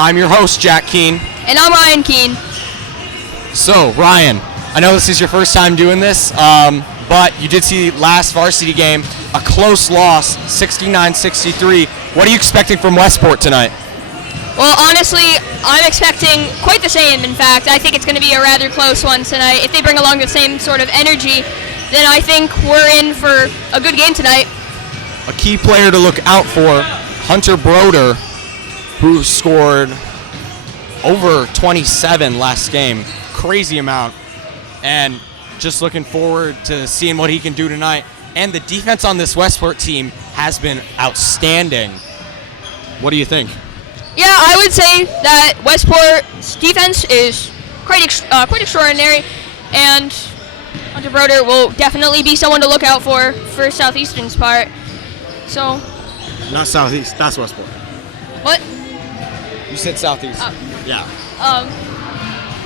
I'm your host, Jack Keene. And I'm Ryan Keene. So, Ryan, I know this is your first time doing this, but you did see last varsity game, a close loss, 69-63. What are you expecting from Westport tonight? Well, honestly, I'm expecting quite the same. In fact, I think it's going to be a rather close one tonight. If they bring along the same sort of energy, then I think we're in for a good game tonight. A key player to look out for, Hunter Broder, who scored over 27 last game. Crazy amount. And just looking forward to seeing what he can do tonight. And the defense on this Westport team has been outstanding. What do you think? Yeah, I would say that Westport's defense is quite extraordinary, and Hunter Broder will definitely be someone to look out for Southeastern's part. So. Not Southeast, that's Westport. What? You said Southeast. Yeah.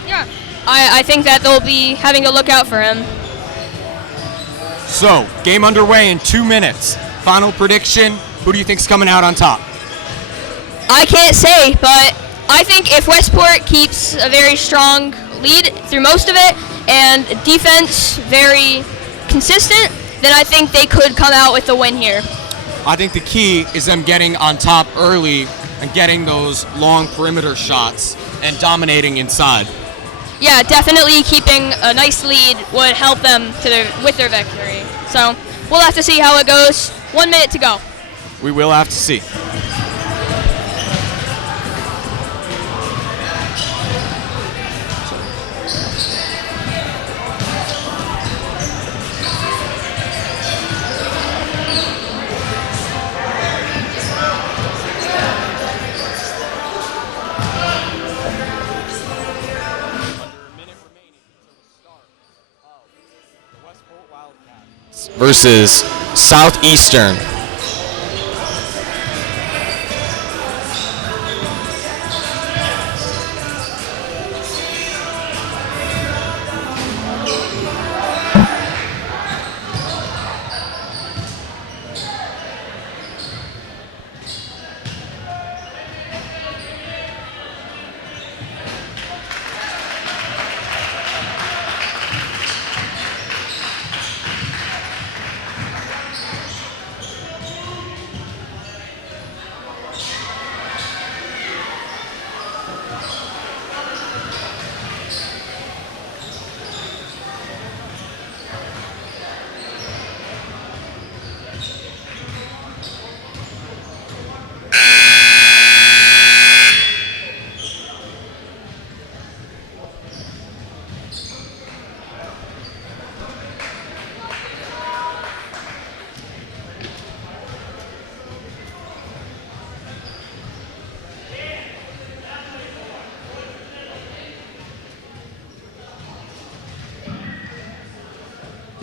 Yeah. I think that they'll be having a look out for him. So, game underway in 2 minutes. Final prediction, who do you think's coming out on top? I can't say, but I think if Westport keeps a very strong lead through most of it and defense very consistent, then I think they could come out with the win here. I think the key is them getting on top early and getting those long perimeter shots and dominating inside. Yeah, definitely keeping a nice lead would help them with their victory. So we'll have to see how it goes. 1 minute to go. We will have to see. Versus Southeastern.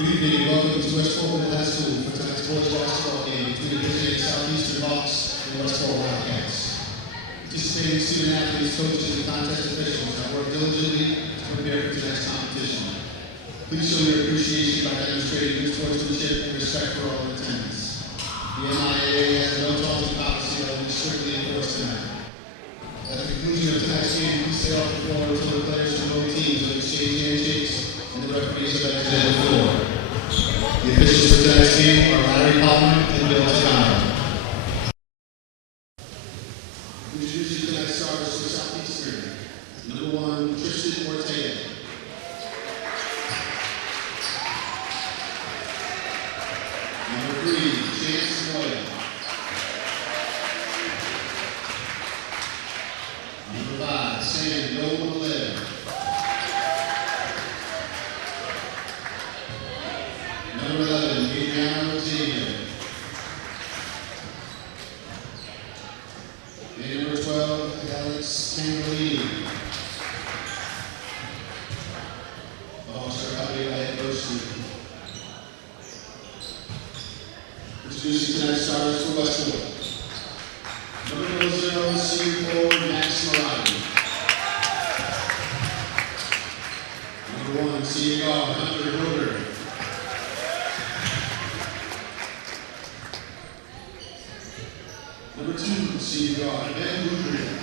Good evening, welcome to Westport High School for tonight's boys basketball game between the Southeastern Hawks and Westport Wildcats. Participating student athletes, coaches, and contest officials have worked diligently to prepare for tonight's competition. Please show your appreciation by demonstrating good sportsmanship and respect for all in attendance. The MIAA has a no taunting policy that will be strictly enforced tonight. At the conclusion of tonight's game, please stay off the floor until the players from both teams will exchange handshakes and the referees are exit the floor. The officials for tonight's game are Larry Palmer and Bill Toscano. Introducing tonight's starters for Southeastern. Number 1, Tristan Ortega. Number 3, Chance Moya. Number 5, Sam Nolan. Number 11, Adriano Xavier. And number 12, Alex Tambolini. The Hawks are accompanied by head coach Steve. Introducing tonight's starters for Westport. Number 0, senior forward Max Morati. Number 1, senior guard Hunter Broder. Number 2, senior guard Ben Woodring.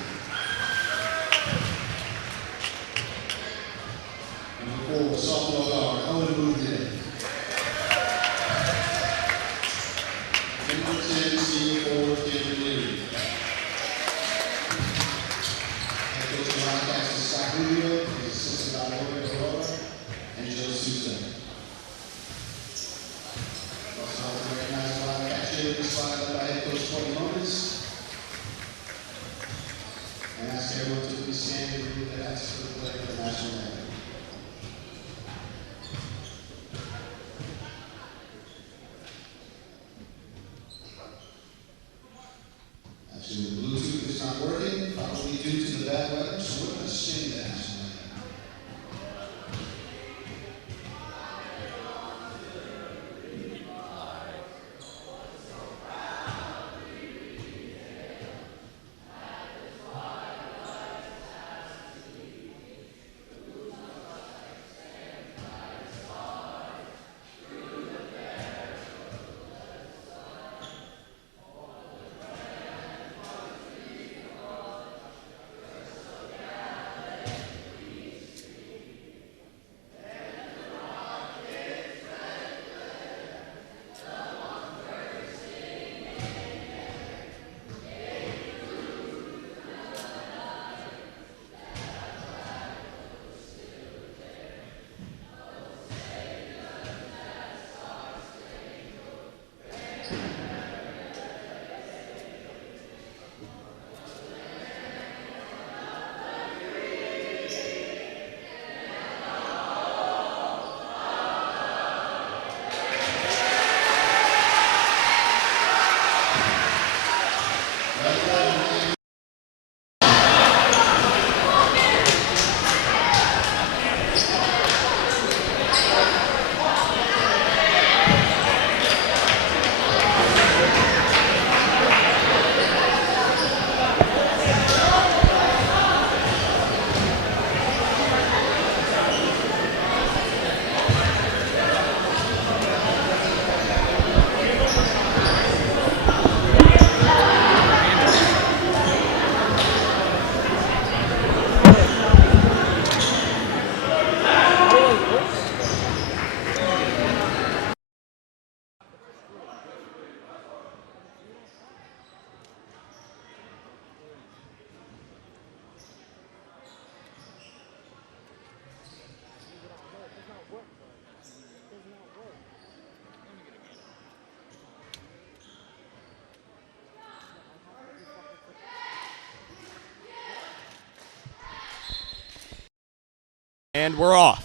And we're off.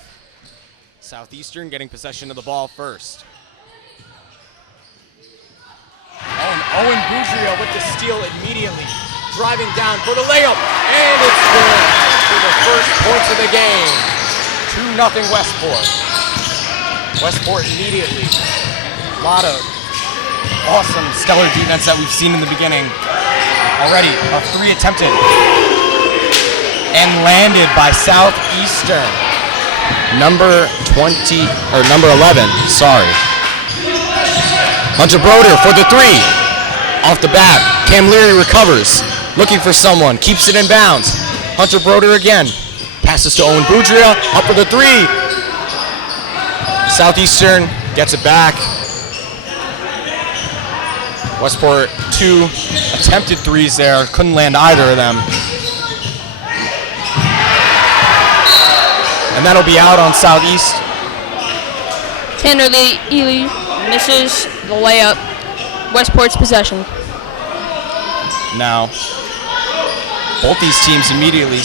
Southeastern getting possession of the ball first. Owen Boudria with the steal immediately. Driving down for the layup. And it's good for the first points of the game. 2-0 Westport. Westport immediately. A lot of awesome, stellar defense that we've seen in the beginning. Already, a 3 attempted. And landed by Southeastern. Number 11, sorry. Hunter Broder for the 3. Off the bat, Cam Leary recovers. Looking for someone, keeps it in bounds. Hunter Broder again. Passes to Owen Boudria, up for the 3. Southeastern gets it back. Westport 2 attempted 3s there, couldn't land either of them. And that'll be out on Southeast. Tanner Ely misses the layup. Westport's possession. Now, both these teams immediately.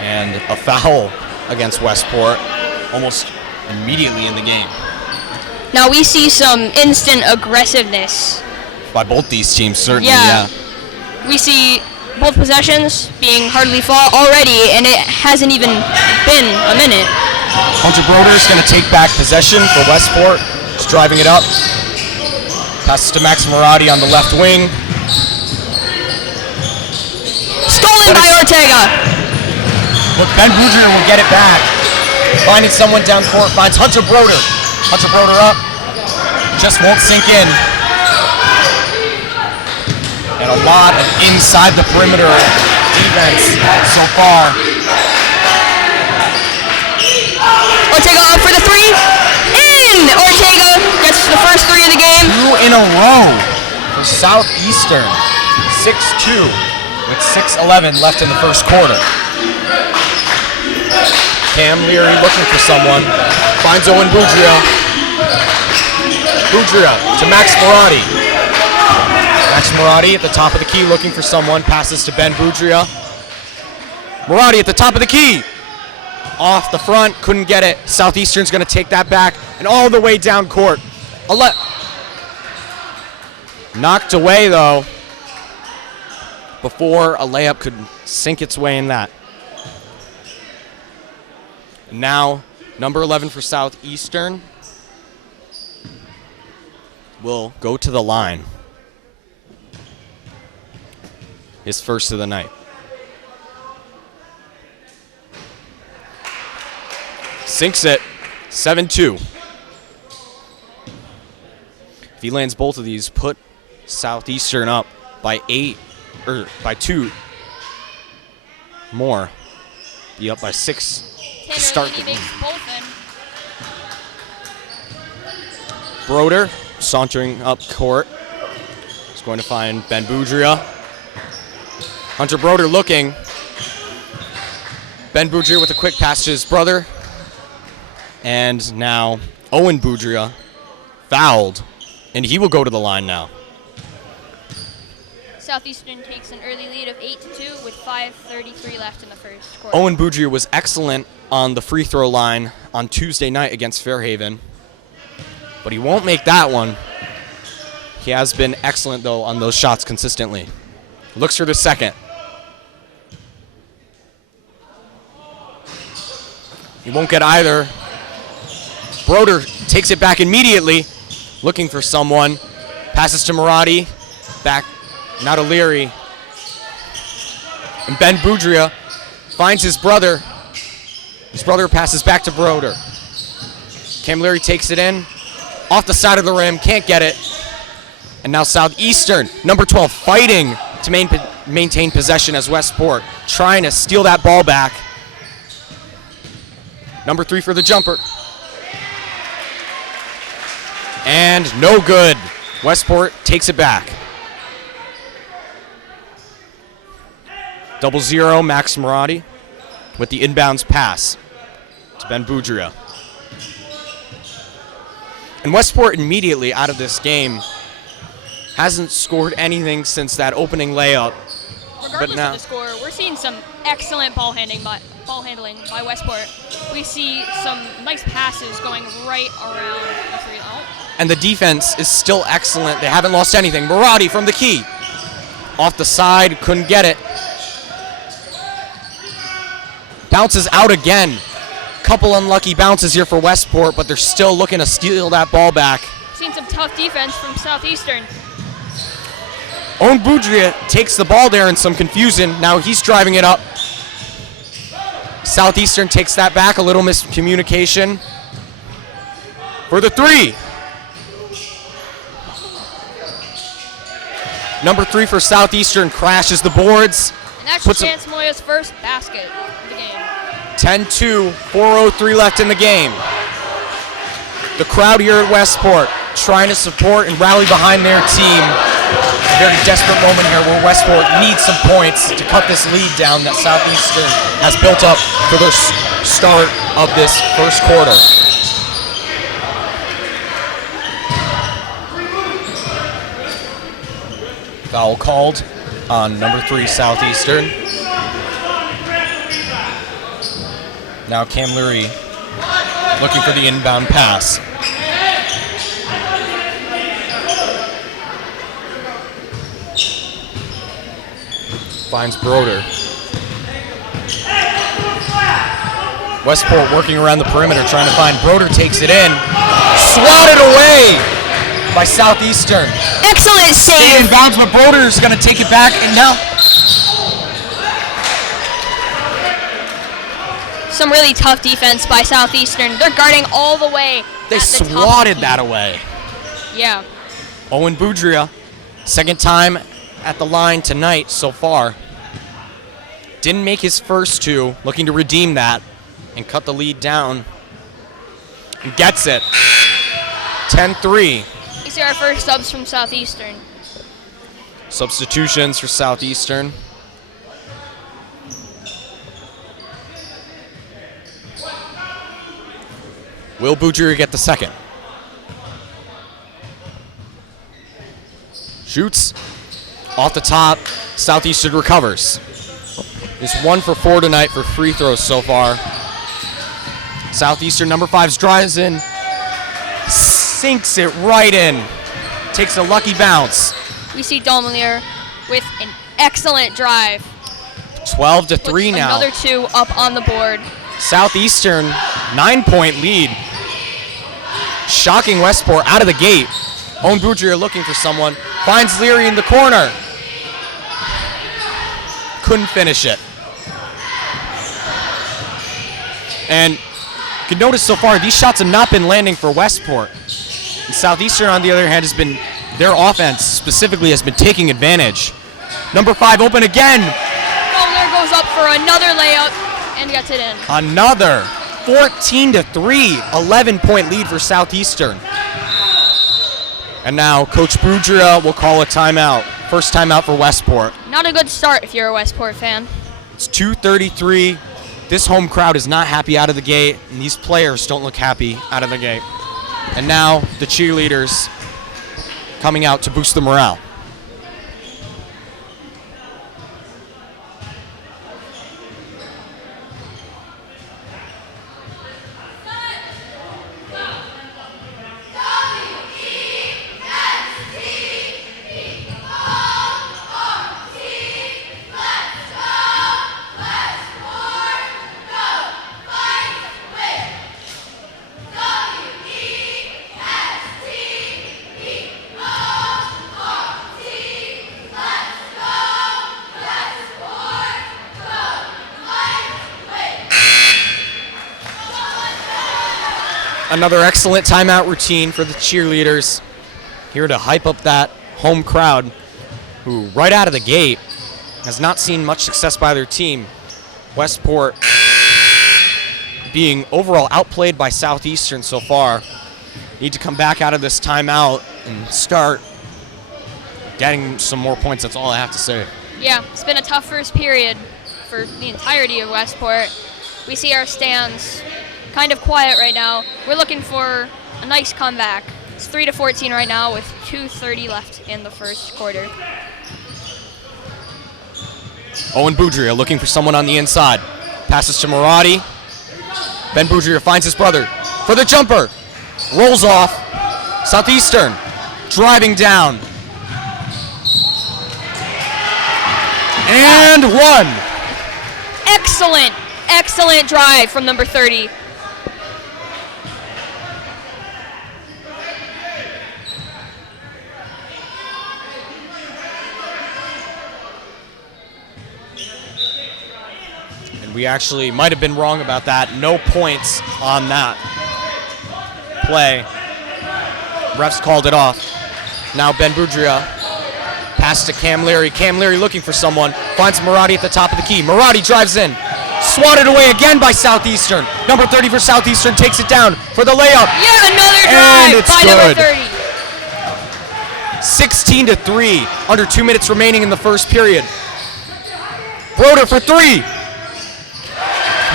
And a foul against Westport almost immediately in the game. Now we see some instant aggressiveness. By both these teams, certainly, yeah. We see both possessions being hardly fought already, and it hasn't even been a minute. Hunter Broder is going to take back possession for Westport. Just driving it up. Passes to Max Marati on the left wing. Stolen by Ortega. Look, Ben Boudria will get it back. Finding someone down court, finds Hunter Broder. Hunter Broder up. Just won't sink in. And a lot of inside the perimeter defense so far. Ortega up for the 3. In! Ortega gets the first 3 of the game. 2 in a row for Southeastern. 6-2 with 6:11 left in the first quarter. Cam Leary looking for someone. Finds Owen Boudria. Boudria to Max Marati. Max Marati at the top of the key looking for someone. Passes to Ben Boudria. Marati at the top of the key. Off the front, couldn't get it. Southeastern's going to take that back and all the way down court. Knocked away, though, before a layup could sink its way in that. And now, number 11 for Southeastern will go to the line. His first of the night. Sinks it, 7-2. If he lands both of these, put Southeastern up by 2 more. Be up by 6 to start the game. Broder sauntering up court. He's going to find Ben Boudria. Hunter Broder looking. Ben Boudria with a quick pass to his brother. And now Owen Boudria fouled, and he will go to the line now. Southeastern takes an early lead of 8-2 with 5:33 left in the first quarter. Owen Boudria was excellent on the free throw line on Tuesday night against Fairhaven, but he won't make that one. He has been excellent, though, on those shots consistently. Looks for the second. He won't get either. Broder takes it back immediately, looking for someone. Passes to Marati. Back, now to Leary. And Ben Boudria finds his brother. His brother passes back to Broder. Cam Leary takes it in. Off the side of the rim, can't get it. And now Southeastern, number 12, fighting to maintain possession as Westport, trying to steal that ball back. Number 3 for the jumper. And no good. Westport takes it back. 0-0, Max Marati with the inbounds pass to Ben Boudria. And Westport immediately out of this game hasn't scored anything since that opening layup regardless now- of the score, we're seeing some excellent ball handling by Westport. We see some nice passes going right around the 3-0. And the defense is still excellent. They haven't lost anything. Maradi from the key. Off the side, couldn't get it. Bounces out again. Couple unlucky bounces here for Westport, but they're still looking to steal that ball back. Seen some tough defense from Southeastern. Owen Boudria takes the ball there in some confusion. Now he's driving it up. Southeastern takes that back, a little miscommunication. For the 3. Number 3 for Southeastern crashes the boards. And that's Chance Moya's first basket of the game. 10-2, 4:03 left in the game. The crowd here at Westport trying to support and rally behind their team. A very desperate moment here where Westport needs some points to cut this lead down that Southeastern has built up for the start of this first quarter. Foul called on number 3 Southeastern. Now Cam Leary looking for the inbound pass. Finds Broder. Westport working around the perimeter trying to find Broder, takes it in. Swatted away by Southeastern. Excellent save. Inbounds, but Broder's going to take it back, and now some really tough defense by Southeastern. They're guarding all the way. they at the top of the swatted key. that away. Yeah. Owen Boudria, second time at the line tonight so far. Didn't make his first 2, looking to redeem that and cut the lead down. And gets it. 10-3. These are our first subs from Southeastern. Substitutions for Southeastern. Will Boudria get the second? Shoots. Off the top. Southeastern recovers. He's 1 for 4 tonight for free throws so far. Southeastern number 5 drives in. Sinks it right in. Takes a lucky bounce. We see Dolmanier with an excellent drive. 12-3 now. Another 2 up on the board. Southeastern 9-point lead. Shocking Westport out of the gate. Owen Boudria looking for someone. Finds Leary in the corner. Couldn't finish it. And you can notice so far these shots have not been landing for Westport. And Southeastern, on the other hand, has been, their offense specifically has been taking advantage. Number 5 open again. Dolmanier goes up for another layup and gets it in. Another 14-3, 11-point lead for Southeastern. And now Coach Boudria will call a timeout. First timeout for Westport. Not a good start if you're a Westport fan. It's 2:33. This home crowd is not happy out of the gate, and these players don't look happy out of the gate. And now the cheerleaders coming out to boost the morale. Another excellent timeout routine for the cheerleaders. Here to hype up that home crowd who, right out of the gate, has not seen much success by their team. Westport being overall outplayed by Southeastern so far. Need to come back out of this timeout and start getting some more points. That's all I have to say. Yeah, it's been a tough first period for the entirety of Westport. We see our stands kind of quiet right now. We're looking for a nice comeback. It's 3-14 right now with 2:30 left in the first quarter. Owen Boudria looking for someone on the inside. Passes to Maradi. Ben Boudria finds his brother for the jumper. Rolls off. Southeastern driving down. And one. Excellent drive from number 30. And we actually might have been wrong about that. No points on that play. Refs called it off. Now Ben Boudria. Pass to Cam Leary. Cam Leary looking for someone. Finds Maradi at the top of the key. Maradi drives in. Swatted away again by Southeastern. Number 30 for Southeastern takes it down for the layup. Yeah, another And drive it's by good. number 30. 16-3. Under 2 minutes remaining in the first period. Broder for three.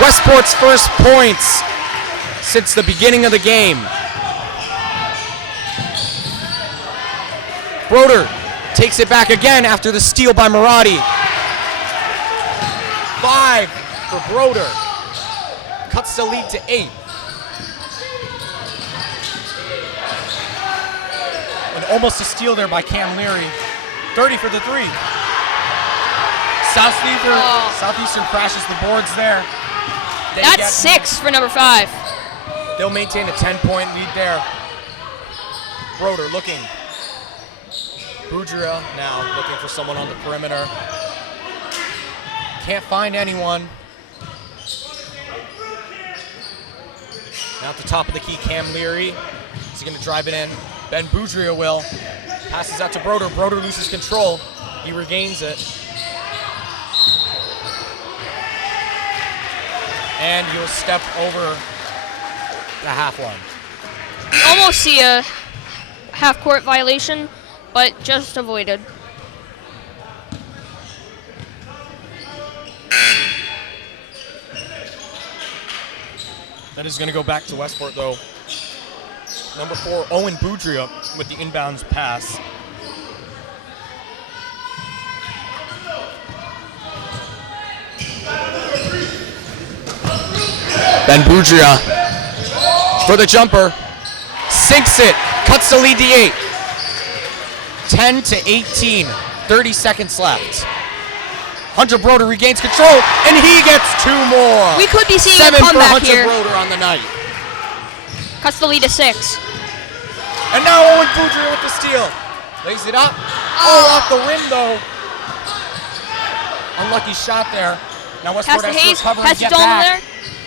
Westport's first points since the beginning of the game. Broder takes it back again after the steal by Maradi. 5 for Broder. Cuts the lead to 8. And almost a steal there by Cam Leary. 30 for the three. Southeastern crashes the boards there. That's 6 for number 5. They'll maintain a 10-point lead there. Broder looking. Boudria now looking for someone on the perimeter. Can't find anyone. Now at the top of the key, Cam Leary. Is he going to drive it in? Ben Boudria will. Passes out to Broder. Broder loses control. He regains it. And he'll step over the half line. We almost see a half-court violation, but just avoided. That is going to go back to Westport, though. Number 4, Owen Boudria with the inbounds pass. Ben Boudria for the jumper. Sinks it. Cuts the lead to 8. 10-18. 30 seconds left. Hunter Broder regains control, and he gets 2 more. We could be seeing 7 a comeback for Hunter here. Broder on the night. Cuts the lead to 6. And now Owen Boudria with the steal. Lays it up. Oh, off the rim, though. Unlucky shot there. Now Pass Westport to has to Hayes. recover and Pass to get Dolman back. there.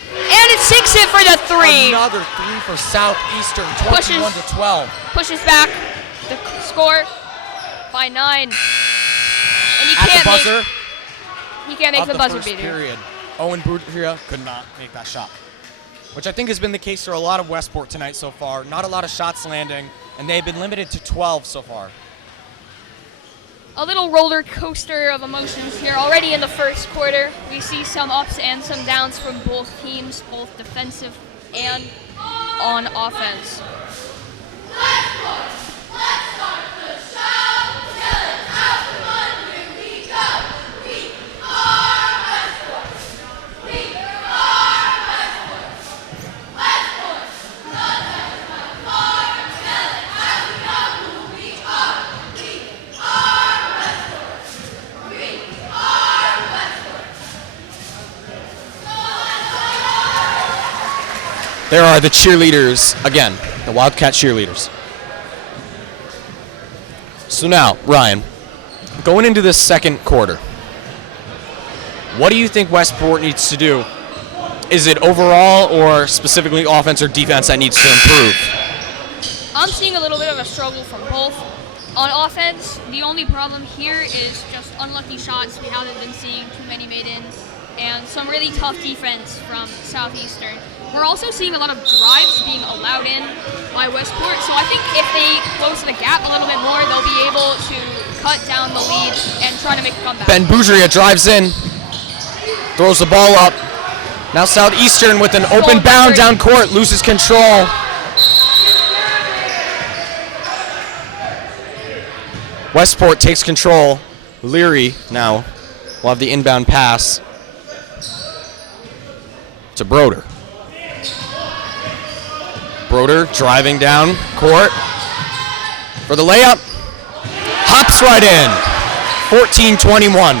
And it sinks it for the 3. Another 3 for Southeastern, 21-12. Pushes back the score by 9. And he At the can't buzzer make of the the buzzer first beater. period, Owen Boudria could not make that shot, which I think has been the case for a lot of Westport tonight so far. Not a lot of shots landing, and they've been limited to 12 so far. A little roller coaster of emotions here. Already in the first quarter, we see some ups and some downs from both teams, both defensive and on offense. There are the cheerleaders again, the Wildcat cheerleaders. So now, Ryan, going into this second quarter, what do you think Westport needs to do? Is it overall or specifically offense or defense that needs to improve? I'm seeing a little bit of a struggle from both. On offense, the only problem here is just unlucky shots. We haven't been seeing too many made-ins and some really tough defense from Southeastern. We're also seeing a lot of drives being allowed in by Westport, so I think if they close the gap a little bit more, they'll be able to cut down the lead and try to make a comeback. Ben Boudria drives in, throws the ball up. Now Southeastern with an open bound down court, loses control. Westport takes control. Leary now will have the inbound pass to Broder. Broder driving down court for the layup. Hops right in. 14-21.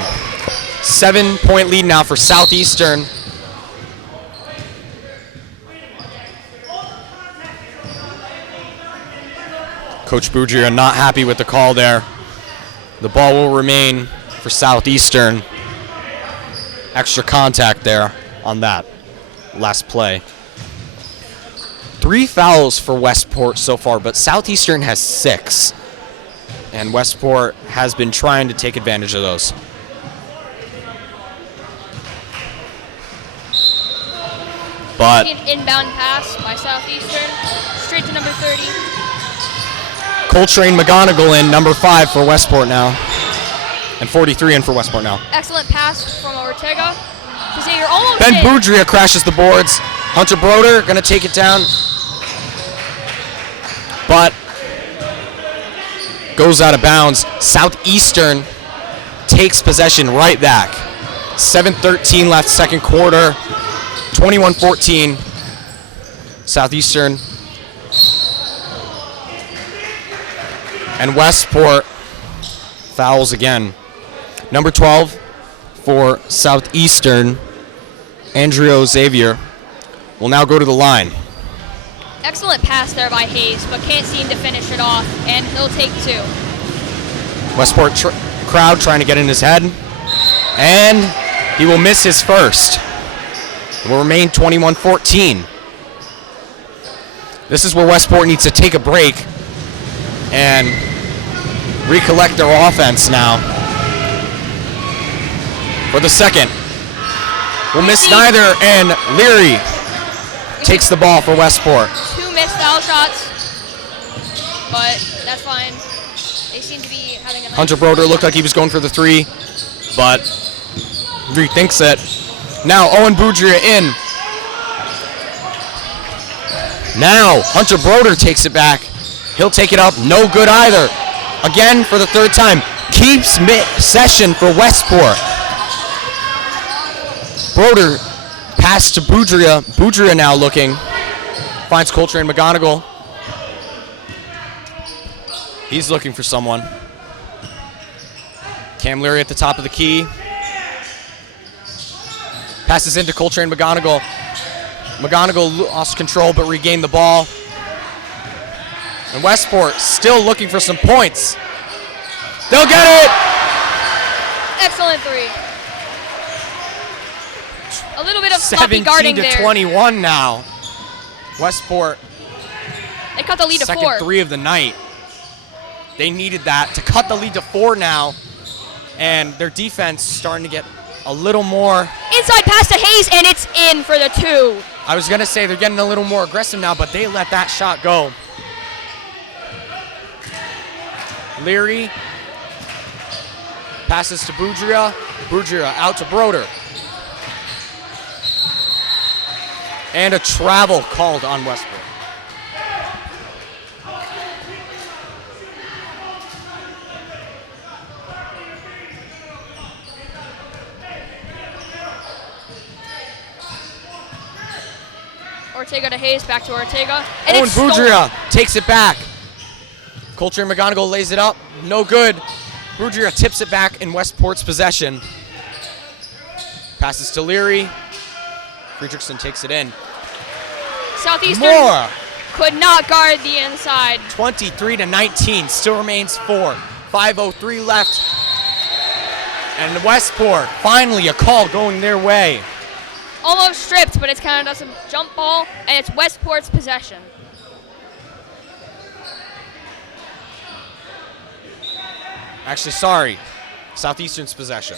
7-point lead now for Southeastern. Coach Boudria not happy with the call there. The ball will remain for Southeastern. Extra contact there on that last play. 3 fouls for Westport so far, but Southeastern has 6. And Westport has been trying to take advantage of those. But Inbound pass by Southeastern, straight to number 30. Coltrane McGonigal in, number 5 for Westport now. And 43 in for Westport now. Excellent pass from Ortega. You're almost Ben in. Boudria crashes the boards. Hunter Broder gonna take it down. But goes out of bounds. Southeastern takes possession right back. 7:13 left, second quarter. 21-14. Southeastern. And Westport fouls again. Number 12 for Southeastern, Andrea Xavier, will now go to the line. Excellent pass there by Hayes, but can't seem to finish it off, and he'll take 2. Westport crowd trying to get in his head, and he will miss his first. It will remain 21-14. This is where Westport needs to take a break and recollect their offense now. For the second. Will miss neither, and Leary takes the ball for Westport. 2 missed foul shots, but that's fine. They seem to be having a nice Hunter Broder looked like he was going for the 3, but rethinks it. Now Owen Boudria in. Now Hunter Broder takes it back. He'll take it up, no good either. Again for the 3rd time. Keeps possession for Westport. Broder pass to Boudria. Boudria now looking. Finds Coltrane McGonigal. He's looking for someone. Cam Leary at the top of the key. Passes into Coltrane McGonigal. McGonigal lost control but regained the ball. And Westport still looking for some points. They'll get it! excellent 3. A little bit of sloppy guarding there. 17-21 now. Westport. They cut the lead to 4. Second 3 of the night. They needed that to cut the lead to 4 now. And their defense starting to get a little more. Inside pass to Hayes, and it's in for the 2. I was going to say they're getting a little more aggressive now, but they let that shot go. Leary passes to Boudria. Boudria out to Broder. And a travel called on Westport. Ortega to Hayes, back to Ortega. And Owen it's stolen. Boudria takes it back. Coltrane McGonigal lays it up. No good. Boudria tips it back in Westport's possession. Passes to Leary. Friedrichsen takes it in. Southeastern More. could not guard the inside. 23-19. Still remains 4. 5:03 left. And Westport, finally a call going their way. Almost stripped, but it's kind of does a jump ball, and it's Westport's possession. Actually, sorry. Southeastern's possession.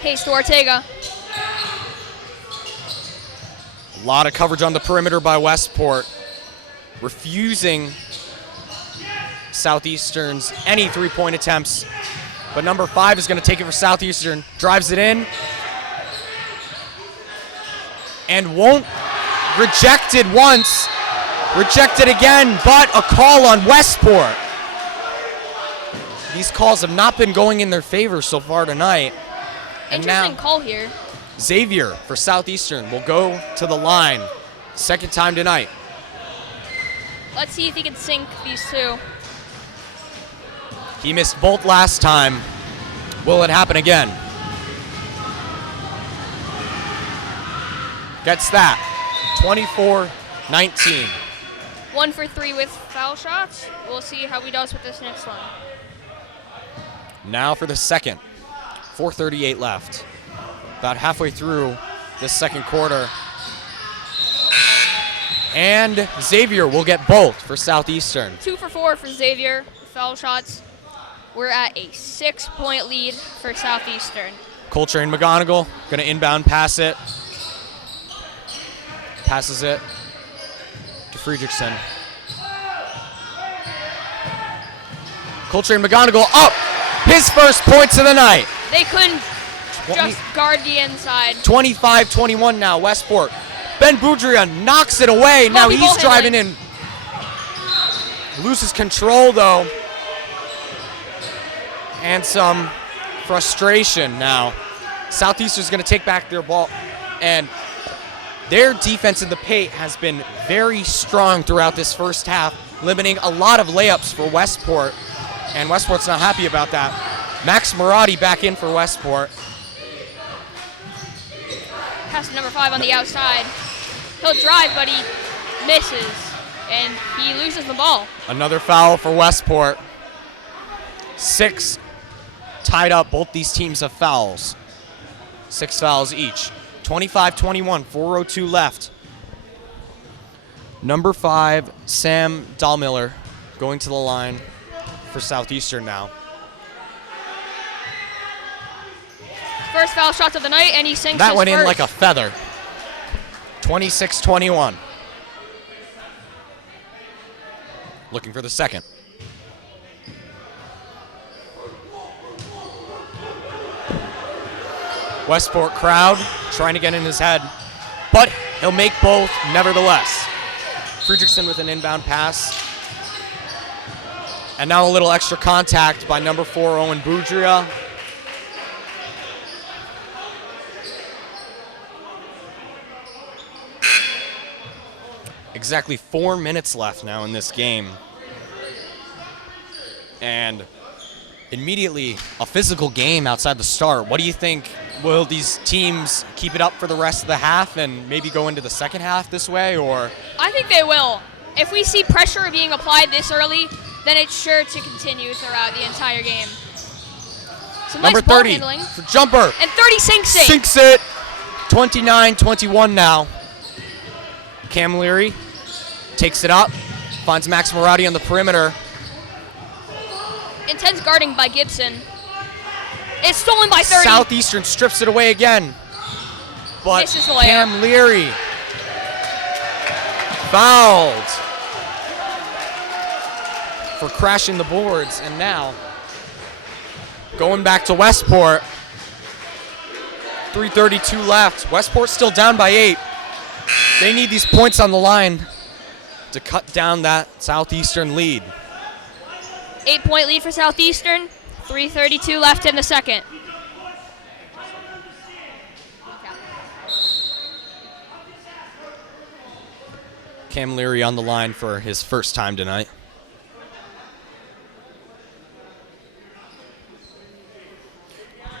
Hayes to Ortega. A lot of coverage on the perimeter by Westport, refusing Southeastern's any three-point attempts. But number 5 is going to take it for Southeastern, drives it in, and won't. Rejected once, rejected again, but a call on Westport. These calls have not been going in their favor so far tonight. And Interesting now call here. Xavier for Southeastern will go to the line. Second time tonight. Let's see if he can sync these two. He missed both last time. Will it happen again? Gets that. 24-19. 1 for 3 with foul shots. We'll see how he does with this next one. Now for the second. 4:38 left. About halfway through this second quarter. And Xavier will get both for Southeastern. 2 for 4 for Xavier with foul shots. We're at a 6-point lead for Southeastern. Coltrane McGonigal gonna inbound pass it. Passes it to Friedrichsen. Coltrane McGonigal up! His first points of the night. They couldn't just guard the inside. 25-21 now, Westport. Ben Boudria knocks it away. Now Bobby he's ball driving handling. in. Loses control though. And some frustration now. Southeastern's gonna take back their ball. And their defense in the paint has been very strong throughout this first half, limiting a lot of layups for Westport. And Westport's not happy about that. Max Marotti back in for Westport. Pass to number 5 on the outside. He'll drive, but he misses, and he loses the ball. Another foul for Westport. 6 tied up. Both these teams have fouls. 6 fouls each. 25-21, 4:02 left. Number 5, Sam Dahlmiller, going to the line for Southeastern now. First foul shots of the night, and he sinks That his went in first. like a feather. 26-21. Looking for the second. Westport crowd trying to get in his head, but he'll make both nevertheless. Friedrichsen with an inbound pass. And now a little extra contact by number 4, Owen Boudria. Exactly 4 minutes left now in this game. And immediately a physical game outside the start. What do you think? Will these teams keep it up for the rest of the half and maybe go into the second half this way, or? I think they will. If we see pressure being applied this early, then it's sure to continue throughout the entire game. Some Number nice ball 30 handling. for jumper. And 30 sinks it. Sinks it. 29-21 now. Cam Leary takes it up, finds Max Marotti on the perimeter. Intense guarding by Gibson. It's stolen by 30. Southeastern strips it away again. But Misses the layup. Cam Leary fouled for crashing the boards. And now going back to Westport. 3:32 left. Westport still down by 8. They need these points on the line to cut down that Southeastern lead. 8-point lead for Southeastern. 3:32 left in the second. Cam Leary on the line for his first time tonight.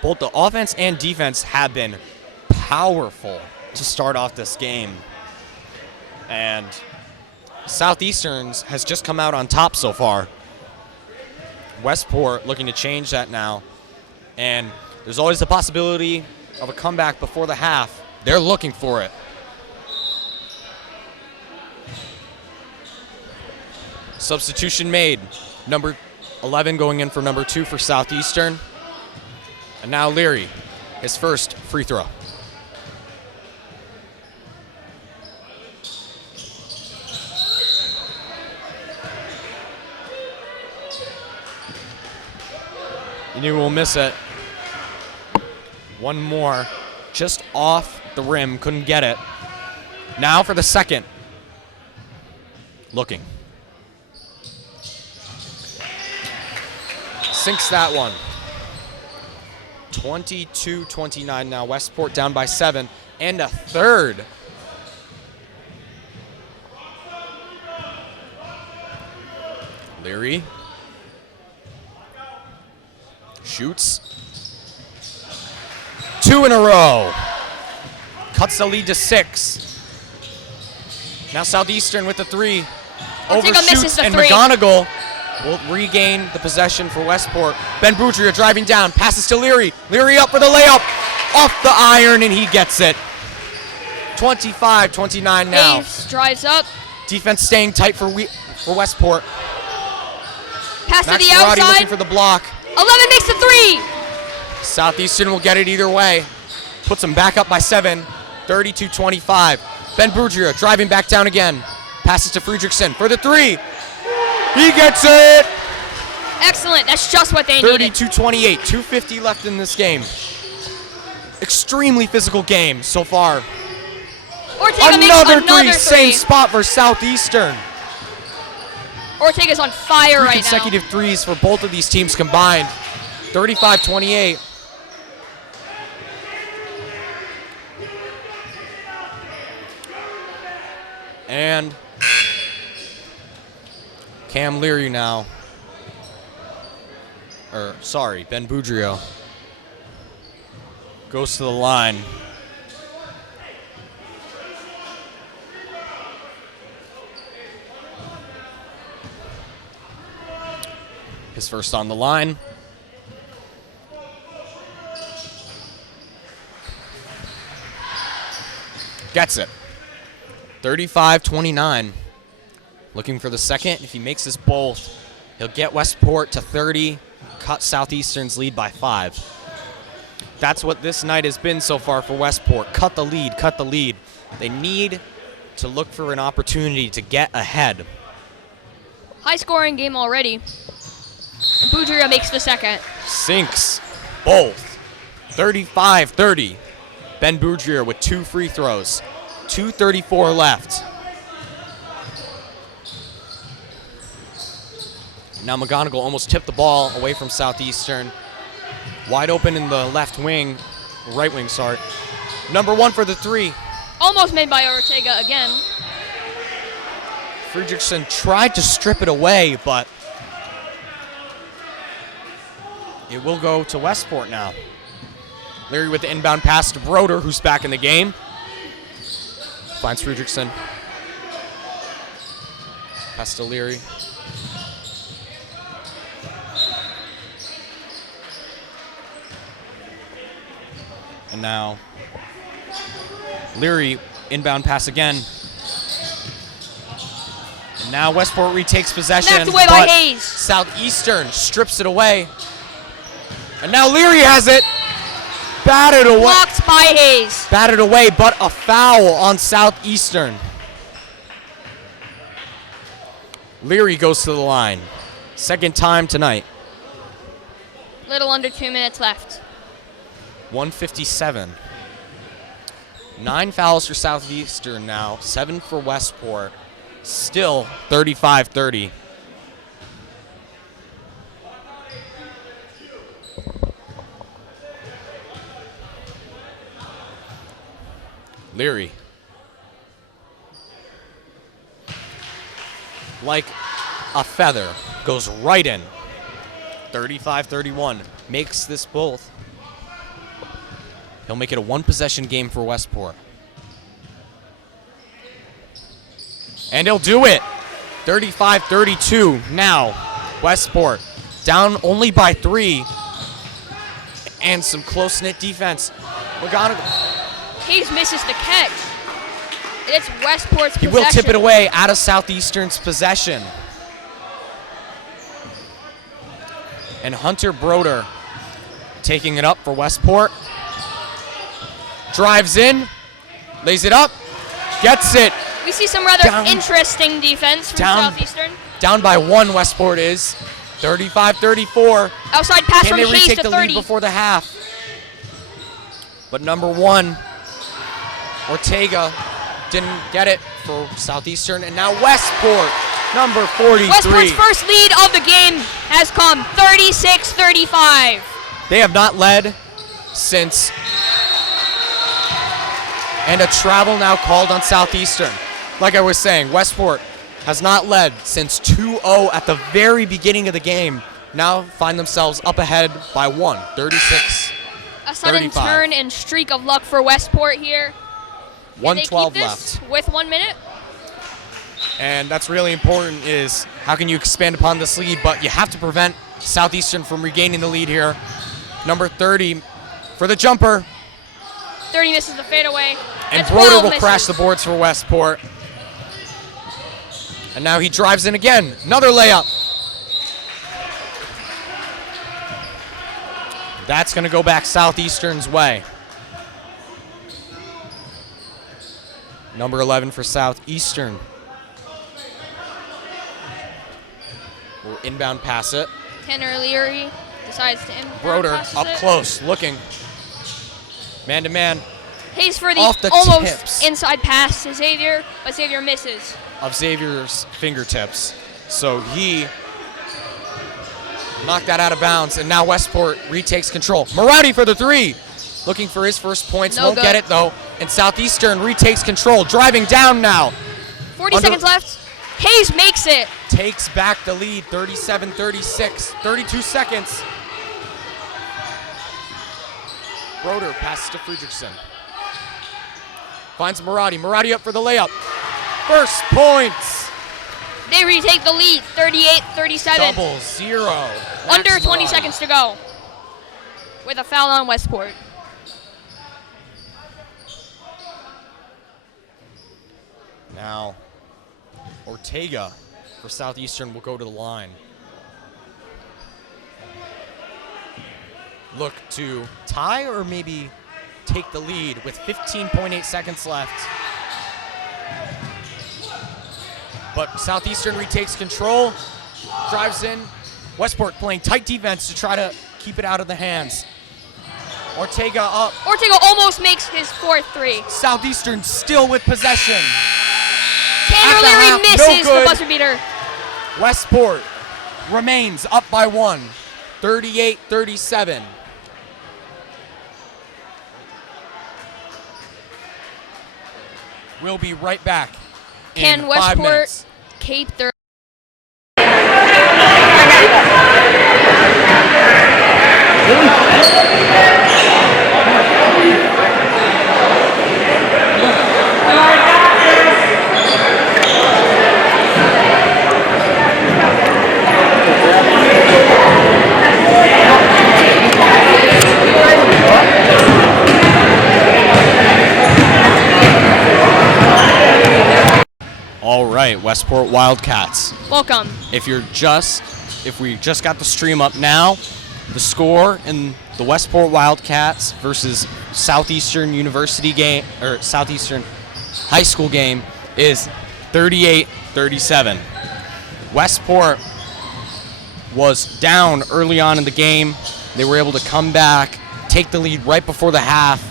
Both the offense and defense have been powerful to start off this game. And Southeastern's has just come out on top so far. Westport looking to change that now. And there's always the possibility of a comeback before the half. They're looking for it. Substitution made. Number 11 going in for number 2 for Southeastern. And now Leary, his first free throw. You knew we'll miss it. One more, just off the rim, couldn't get it. Now for the second. Looking. Sinks that one. 22-29 now. Westport down by 7 and a third. Leary shoots. 2 in a row. Cuts the lead to 6. Now Southeastern with the 3. Overshoots, and McGonigal will regain the possession for Westport. Ben Boudria driving down, passes to Leary. Leary up for the layup. Off the iron, and he gets it. 25-29 now. Hayes drives up. Defense staying tight for Westport. Pass Max to the Marati outside. looking for the block. 11 makes the 3. Southeastern will get it either way. Puts them back up by 7. 32-25. Ben Boudria driving back down again. Passes to Friedrichsen for the 3. He gets it! Excellent. That's just what they needed. 32-28. 2:50 left in this game. Extremely physical game so far. Ortega Another makes another 3. Same spot for Southeastern. Ortega's on fire 3 right consecutive threes for both of these teams combined. 35-28. And Cam Leary now. Ben Boudria goes to the line. His first on the line. Gets it. 35-29. Looking for the second. If he makes this both, he'll get Westport to 30, cut Southeastern's lead by 5. That's what this night has been so far for Westport. Cut the lead, cut the lead. They need to look for an opportunity to get ahead. High-scoring game already. Boudria makes the second. Sinks both. 35-30. Ben Boudria with 2 free throws. 2:34 left. Now McGonigal almost tipped the ball away from Southeastern. Wide open in the right wing, sorry. Number 1 for the 3. Almost made by Ortega again. Friedrichsen tried to strip it away, but it will go to Westport now. Leary with the inbound pass to Broder, who's back in the game. Finds Friedrichsen. Pass to Leary. And now Leary, inbound pass again. And now Westport retakes possession. Knocked away by Hayes. Southeastern strips it away. And now Leary has it. Batted away. Blocked by Hayes. Batted away, but a foul on Southeastern. Leary goes to the line. Second time tonight. Little under 2 minutes left. 1:57. 9 fouls for Southeastern now. 7 for Westport. Still 35-30. Leary. Like a feather. Goes right in. 35-31. Makes this both. He'll make it a 1-possession game for Westport. And he'll do it. 35-32 now. Westport down only by 3. And some close-knit defense. McGonigal. Hayes misses the catch. It's Westport's He possession. will tip it away out of Southeastern's possession. And Hunter Broder taking it up for Westport. Drives in, lays it up, gets it. We see some rather interesting defense from Southeastern. Down by 1, Westport is. 35-34. Outside pass Can from they Hayes retake to the 30. lead before the half? But number 1, Ortega, didn't get it for Southeastern. And now Westport, number 43. Westport's first lead of the game has come, 36-35. They have not led since, and a travel now called on Southeastern. Like I was saying, Westport has not led since 2-0 at the very beginning of the game. Now find themselves up ahead by 1, 36. A sudden 35. turn and streak of luck for Westport here. 1:12 Can they keep this left. with 1 minute? And that's really important, is how can you expand upon this lead, but you have to prevent Southeastern from regaining the lead here. Number 30 for the jumper. 30 misses the fadeaway. And 12 Broder will misses. crash the boards for Westport. And now he drives in again. Another layup. That's going to go back Southeastern's way. Number 11 for Southeastern. Will inbound pass it. Tanner Leary decides to inbound Broder passes up it. close, looking. Man to man Hayes for the off the almost tips. inside pass to Xavier, but Xavier misses. Of Xavier's fingertips. So he knocked that out of bounds, and now Westport retakes control. Marati for the 3. Looking for his first points. No Won't good. get it, though. And Southeastern retakes control. Driving down now. 40 seconds left. Hayes makes it. Takes back the lead. 37-36. 32 seconds. Broder passes to Friedrichsen. Finds Marati. Marati up for the layup. First points. They retake the lead, 38-37. 0-0. Under Max 20 Marati. seconds to go. With a foul on Westport. Now, Ortega for Southeastern will go to the line. Look to tie or maybe take the lead with 15.8 seconds left. But Southeastern retakes control, drives in. Westport playing tight defense to try to keep it out of the hands. Ortega up. Ortega almost makes his 4th 3. Southeastern still with possession. Tanner At the Leary half, no misses the good. buzzer beater. Westport remains up by 1, 38-37. We'll be right back in Can 5 Westport minutes. keep their All right, Westport Wildcats. welcome? If we just got the stream up now, the score in the Westport Wildcats versus Southeastern University game, or Southeastern High School game, is 38-37. Westport was down early on in the game. They were able to come back, take the lead right before the half.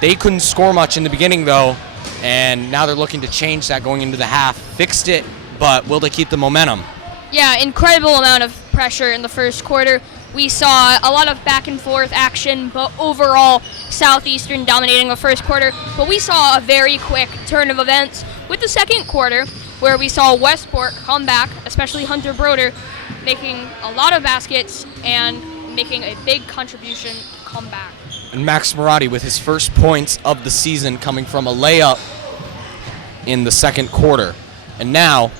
They couldn't score much in the beginning, though, and now they're looking to change that going into the half. Fixed it, but will they keep the momentum? Yeah, incredible amount of pressure in the first quarter. We saw a lot of back and forth action, but overall Southeastern dominating the first quarter. But we saw a very quick turn of events with the second quarter, where we saw Westport come back, especially Hunter Broder, making a lot of baskets and making a big contribution to come back. And Max Marati with his first points of the season coming from a layup in the second quarter. And now,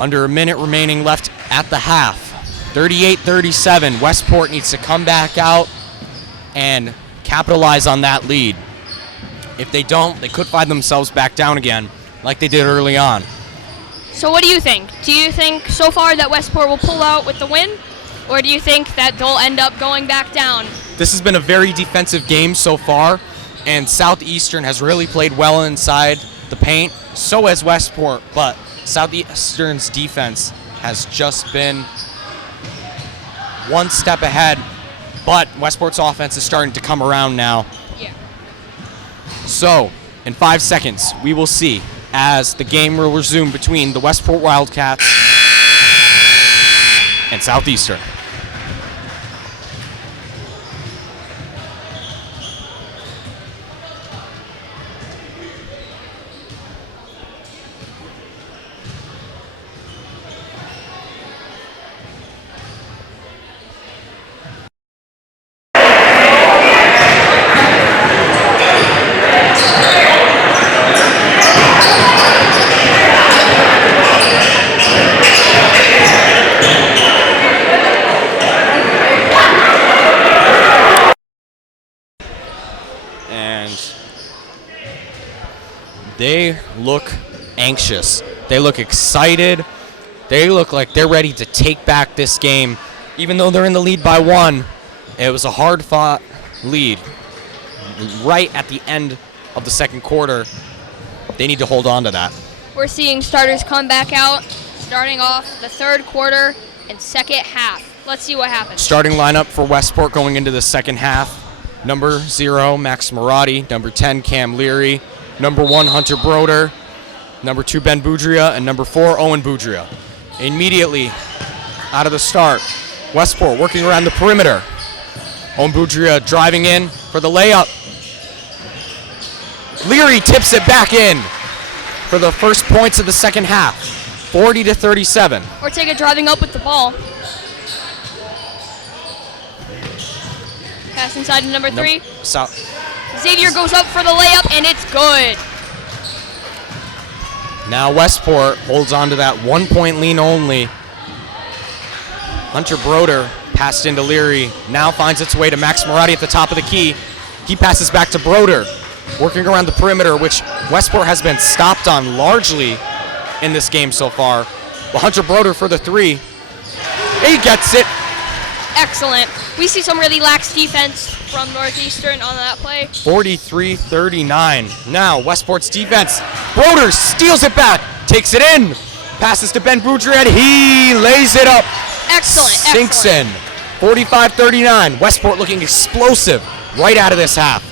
under a minute remaining left at the half, 38-37, Westport needs to come back out and capitalize on that lead. If they don't, they could find themselves back down again like they did early on. So what do you think? Do you think so far that Westport will pull out with the win? Or do you think that they'll end up going back down? This has been a very defensive game so far, and Southeastern has really played well inside the paint. So has Westport, but Southeastern's defense has just been one step ahead, but Westport's offense is starting to come around now. Yeah. So, in 5 seconds, we will see as the game will resume between the Westport Wildcats and Southeastern. And they look anxious. They look excited. They look like they're ready to take back this game. Even though they're in the lead by 1, it was a hard-fought lead. Right at the end of the second quarter, they need to hold on to that. We're seeing starters come back out, starting off the third quarter and second half. Let's see what happens. Starting lineup for Westport going into the second half. Number 0, Max Marati. Number 10, Cam Leary. Number 1, Hunter Broder. Number 2, Ben Boudria. And number 4, Owen Boudria. Immediately out of the start, Westport working around the perimeter. Owen Boudria driving in for the layup. Leary tips it back in for the first points of the second half. 40-37. Ortega driving up with the ball. Pass inside to number 3. Xavier goes up for the layup, and it's good. Now Westport holds on to that 1-point lead only. Hunter Broder passed into Leary. Now finds its way to Max Marati at the top of the key. He passes back to Broder, working around the perimeter, which Westport has been stopped on largely in this game so far. But Hunter Broder for the 3. He gets it. Excellent. We see some really lax defense from Northeastern on that play. 43-39. Now Westport's defense. Broder steals it back, takes it in, passes to Ben Boudria, and he lays it up. Excellent. Sinks in. 45-39. Westport looking explosive right out of this half.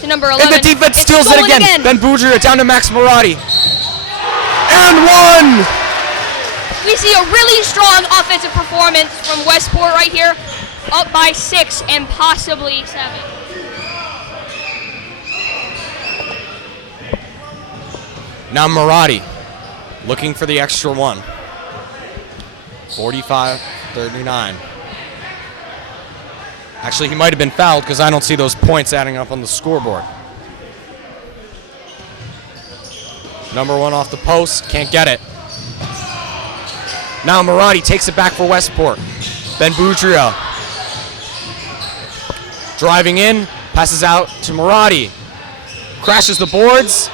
To number 11. And the defense It's steals it stolen again. Ben Boudria down to Max Marati. And 1! We see a really strong offensive performance from Westport right here, up by 6 and possibly 7. Now Marati looking for the extra 1. 45-39. Actually, he might have been fouled because I don't see those points adding up on the scoreboard. Number 1 off the post, can't get it. Now Marati takes it back for Westport. Ben Boudria driving in, passes out to Marati. Crashes the boards,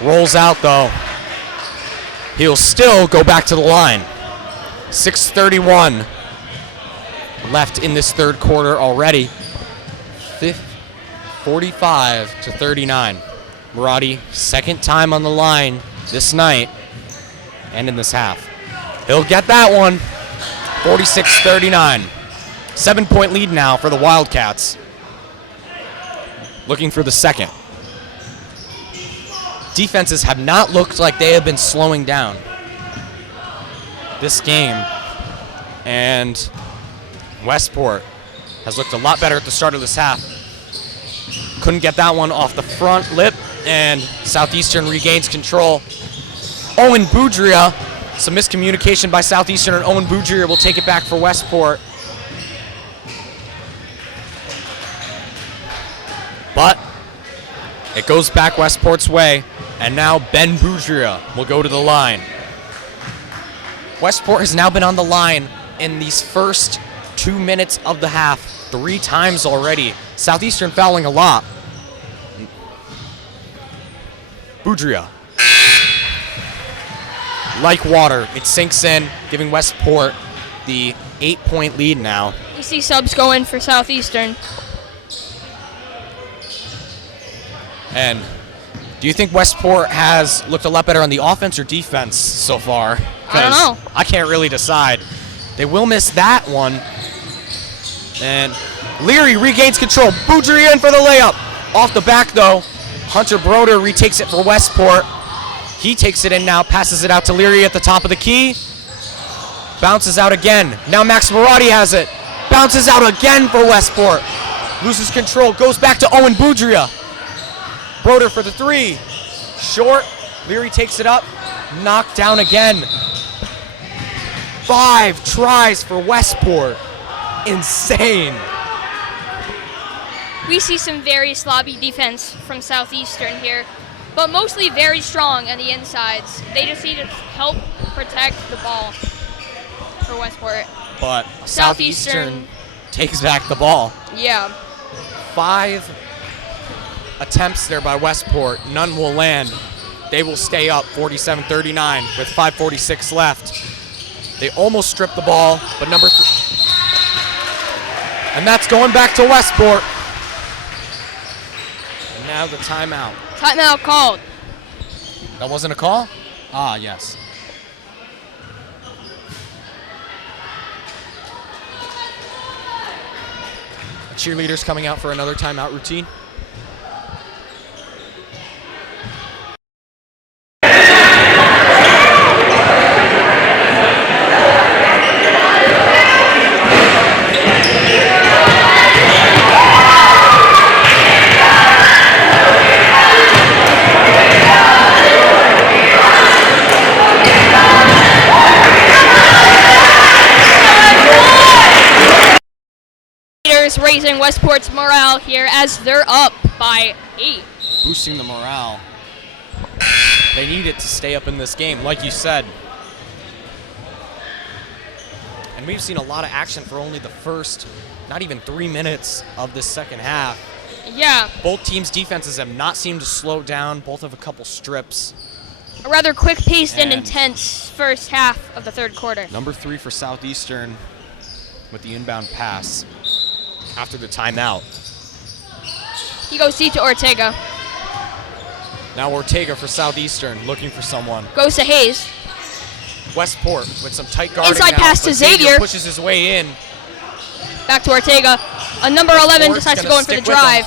rolls out though. He'll still go back to the line. 6:31 left in this third quarter already. 45-39. Marati, second time on the line this night and in this half. He'll get that one. 46-39. 7-point lead now for the Wildcats. Looking for the second. Defenses have not looked like they have been slowing down this game. And Westport has looked a lot better at the start of this half. Couldn't get that one off the front lip, and Southeastern regains control. Owen Boudria, some miscommunication by Southeastern, and Owen Boudria will take it back for Westport. But it goes back Westport's way, and now Ben Boudria will go to the line. Westport has now been on the line in these first 2 minutes of the half 3 times already. Southeastern fouling a lot. Boudria. Like water, it sinks in, giving Westport the 8-point lead now. You see subs going for Southeastern. And do you think Westport has looked a lot better on the offense or defense so far? I don't know. I can't really decide. They will miss that one. And Leary regains control. Boudria in for the layup. Off the back, though. Hunter Broder retakes it for Westport. He takes it in now, passes it out to Leary at the top of the key. Bounces out again. Now Max Marati has it. Bounces out again for Westport. Loses control, goes back to Owen Boudria. Broder for the 3. Short. Leary takes it up. Knocked down again. 5 tries for Westport. Insane. We see some very sloppy defense from Southeastern here, but mostly very strong on the insides. They just need to help protect the ball for Westport. But Southeastern takes back the ball. Yeah. 5 attempts there by Westport. None will land. They will stay up 47-39 with 5:46 left. They almost stripped the ball, but number 3. And that's going back to Westport. And now the timeout. Timeout called. That wasn't a call? Ah, yes. The cheerleaders coming out for another timeout routine. Raising Westport's morale here as they're up by 8. Boosting the morale. They need it to stay up in this game, like you said. And we've seen a lot of action for only the first, not even 3 minutes of this second half. Yeah. Both teams' defenses have not seemed to slow down. Both have a couple strips. A rather quick-paced and intense first half of the third quarter. Number 3 for Southeastern with the inbound pass after the timeout. He goes deep to Ortega. Now Ortega for Southeastern, looking for someone. Goes to Hayes. Westport with some tight guarding Inside now, pass to but Xavier. Pushes his way in. Back to Ortega. A number 11 decides to go in for the drive.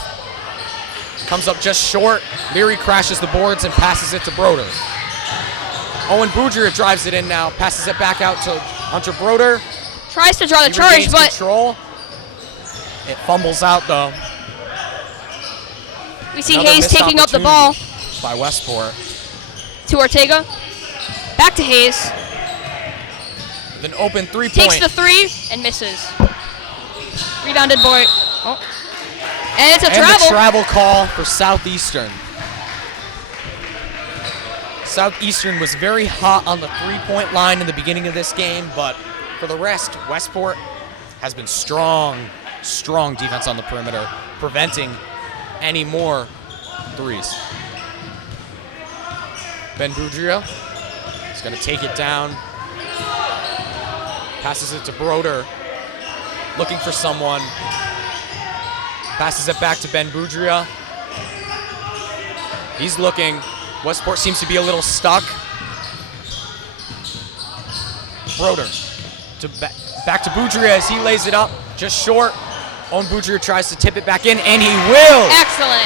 Comes up just short. Leary crashes the boards and passes it to Broder. Owen Boudria drives it in now, passes it back out to Hunter Broder. Tries to draw the He charge, regains but control. It fumbles out though. we see Another Hayes missed taking up the ball. opportunity by Westport. To Ortega. Back to Hayes. With an open three-point. Takes the 3 and misses. Rebounded boy. Oh. And it's a travel. And a travel call for Southeastern. Southeastern was very hot on the three-point line in the beginning of this game, but for the rest, Westport has been strong defense on the perimeter, preventing any more threes. Ben Boudria is going to take it down. Passes it to Broder, looking for someone. Passes it back to Ben Boudria. He's looking. Westport seems to be a little stuck. Broder back to Boudria as he lays it up, just short. Owen Boudria tries to tip it back in, and he will. Excellent.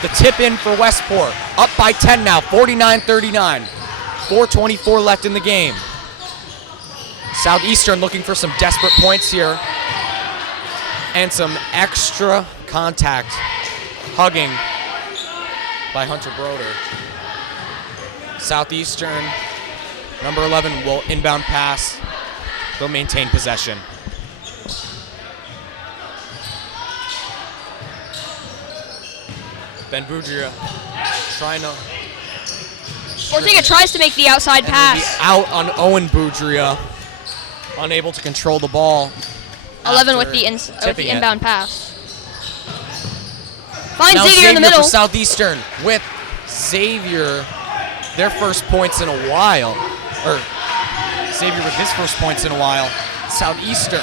The tip in for Westport. Up by 10 now, 49-39. 4:24 left in the game. Southeastern looking for some desperate points here. And some extra contact. Hugging by Hunter Broder. Southeastern, number 11, will inbound pass. They'll maintain possession. Ben Boudria trying to... Ortega tries to make the outside pass. Out on Owen Boudria. Unable to control the ball. 11 with the inbound pass. Finds Now Xavier in the middle. For Southeastern with Xavier, their first points in a while. Or Xavier with his first points in a while. Southeastern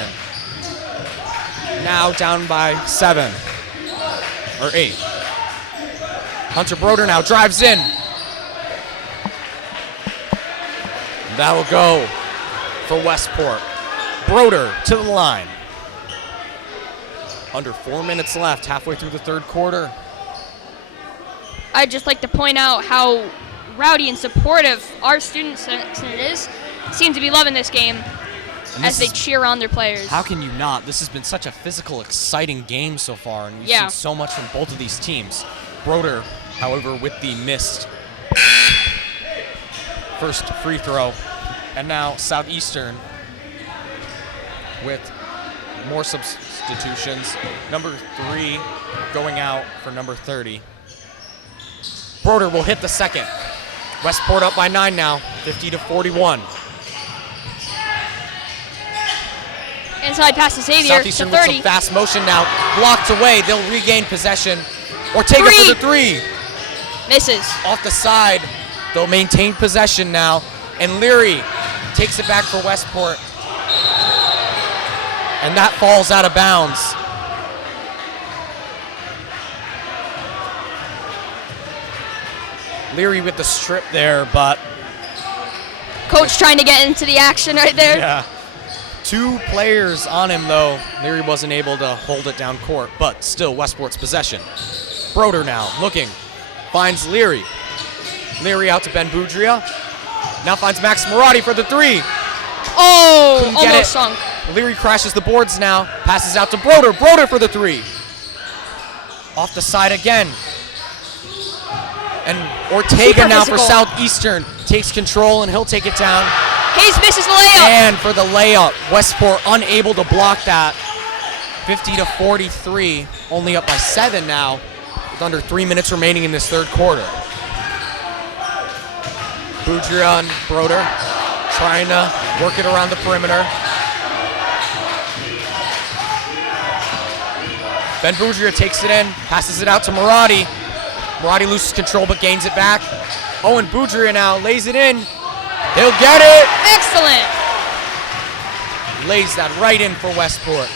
now down by 7 or 8. Hunter Broder now drives in. That'll go for Westport. Broder to the line. Under 4 minutes left, halfway through the third quarter. I'd just like to point out how rowdy and supportive our student senate is. Seem to be loving this game as they cheer on their players. How can you not? This has been such a physical, exciting game so far, and we've seen so much from both of these teams. Broder, however, with the missed first free throw. And now Southeastern with more substitutions. Number 3 going out for number 30. Broder will hit the second. Westport up by 9 now, 50-41. Inside pass to Xavier Southeastern to 30. with some fast motion now. Blocked away. They'll regain possession. Ortega for the three. Misses. Off the side. They'll maintain possession now. And Leary takes it back for Westport. And that falls out of bounds. Leary with the strip there, but... Coach trying to get into the action right there. Yeah. 2 players on him, though. Leary wasn't able to hold it down court, but still Westport's possession. Broder now looking. Finds Leary. Leary out to Ben Boudria. Now finds Max Marotti for the three. Oh, Couldn't get it. almost sunk. Leary crashes the boards now. Passes out to Broder. Broder for the three. Off the side again. And Ortega now for Southeastern takes control, and he'll take it down. Hayes misses the layup. And for the layup, Westport unable to block that. 50-43, only up by 7 now, with under 3 minutes remaining in this third quarter. Boudria and Broder trying to work it around the perimeter. Ben Boudria takes it in, passes it out to Marotti. Marotti loses control but gains it back. Owen Boudria now lays it in. He'll get it. Excellent. Lays that right in for Westport.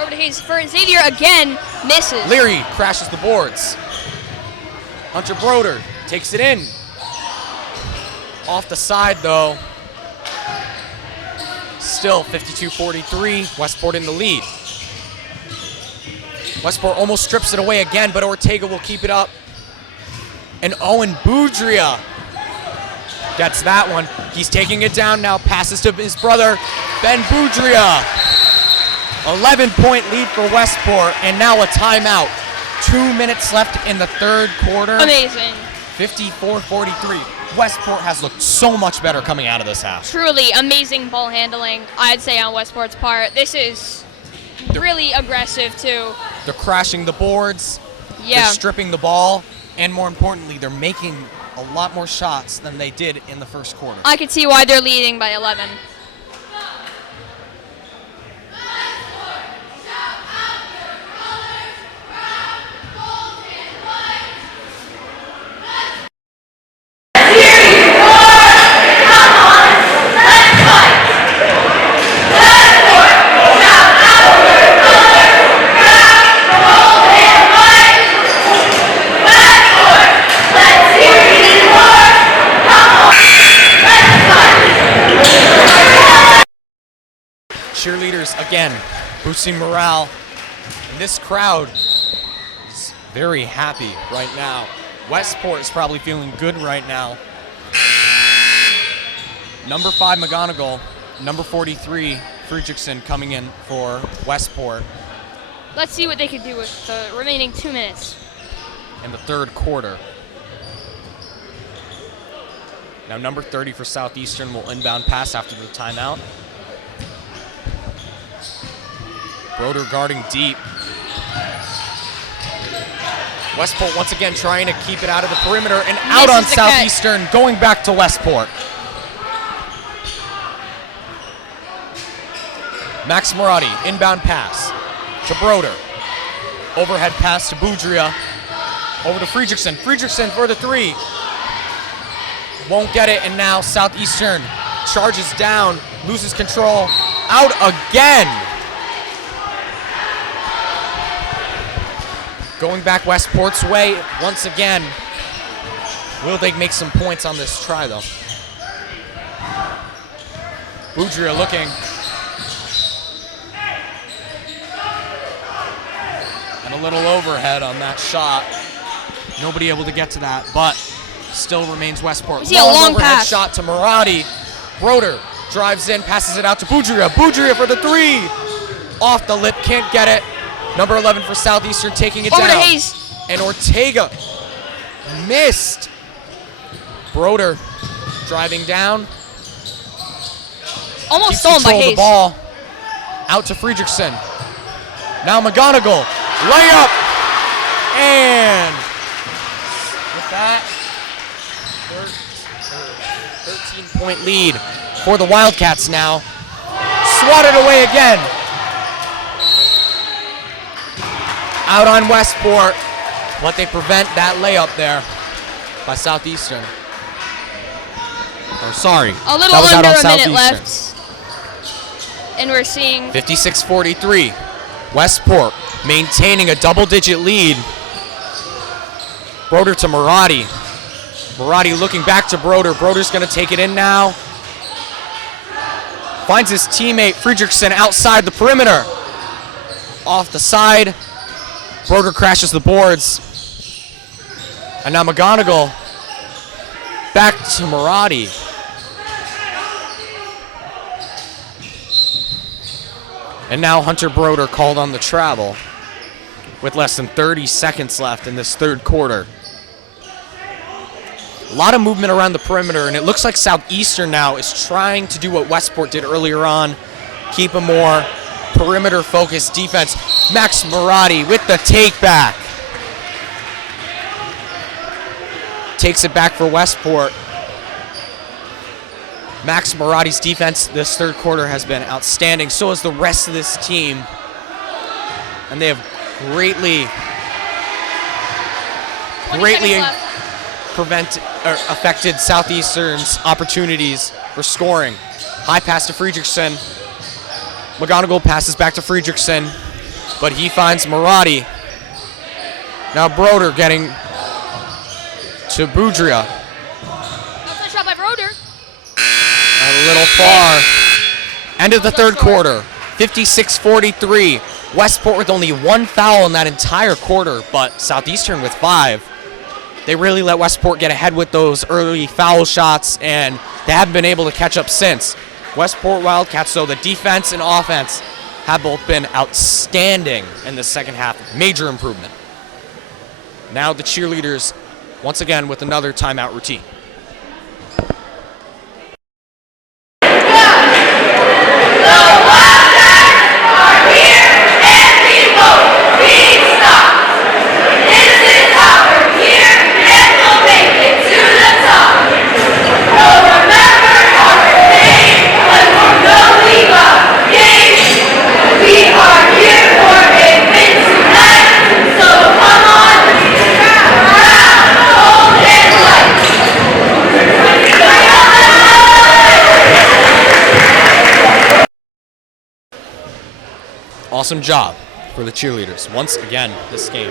Over to Hayes for Xavier again. Misses. Leary crashes the boards. Hunter Broder takes it in. Off the side though. Still 52-43, Westport in the lead. Westport almost strips it away again, but Ortega will keep it up. And Owen Boudria gets that one. He's taking it down now, passes to his brother, Ben Boudria. 11-point lead for Westport, and now a timeout. 2 minutes left in the third quarter. Amazing. 54-43. Westport has looked so much better coming out of this half. Truly amazing ball handling, I'd say, on Westport's part. This is really aggressive, too. They're crashing the boards. Yeah. They're stripping the ball. And more importantly, they're making a lot more shots than they did in the first quarter. I can see why they're leading by 11. Cheerleaders again boosting morale. And this crowd is very happy right now. Westport is probably feeling good right now. Number 5 McGonigal, number 43 Fredrickson coming in for Westport Let's see what they can do with the remaining 2 minutes. in the third quarter. Now number 30 for Southeastern will inbound pass after the timeout. Broder guarding deep. Westport once again trying to keep it out of the perimeter and out on Southeastern, going back to Westport. Max Marotti, inbound pass to Broder. Overhead pass to Boudria. Over to Fredrickson. Fredrickson for the three. Won't get it, and now Southeastern charges down, loses control, out again. Going back Westport's way once again. Will they make some points on this try, though? Boudria looking. And a little overhead on that shot. Nobody able to get to that, but still remains Westport. See a long overhead pass. shot to Marotti. Broder drives in, passes it out to Boudria. Boudria for the three. Off the lip, can't get it. Number 11 for Southeastern taking it Over down. to Hayes. And Ortega missed. Broder driving down. Almost Keeps stolen by control of Hayes. the ball. Out to Fredrickson. Now McGonigal. Layup. And with that, 13-point lead for the Wildcats now. Swatted away again. out on Westport, but they prevent that layup there by Southeastern. Or sorry, A little that was out under on a minute Southeastern. left. And we're seeing 56-43. Westport maintaining a double-digit lead. Broder to Murati. Murati looking back to Broder. Broder's going to take it in now. Finds his teammate Friedrichsen outside the perimeter. Off the side. Broder crashes the boards. And now McGonigal back to Murati. And now Hunter Broder called on the travel with less than 30 seconds left in this third quarter. A lot of movement around the perimeter, and it looks like Southeastern now is trying to do what Westport did earlier on, keep a more perimeter-focused defense. Max Murati with the take-back. Takes it back for Westport. Max Murati's defense this third quarter has been outstanding. So has the rest of this team. And they have greatly affected Southeastern's opportunities for scoring. High pass to Friedrichsen. McGonigal passes back to Friedrichsen, but he finds Murati. Now Broder getting to Boudria. good shot by Broder. A little far. End of the third quarter. 56-43. Westport with only one foul in that entire quarter, but Southeastern with 5. They really let Westport get ahead with those early foul shots, and they haven't been able to catch up since. Westport Wildcats, so the defense and offense have both been outstanding in the second half. Major improvement. Now the cheerleaders, once again, with another timeout routine. Awesome job for the cheerleaders once again this game.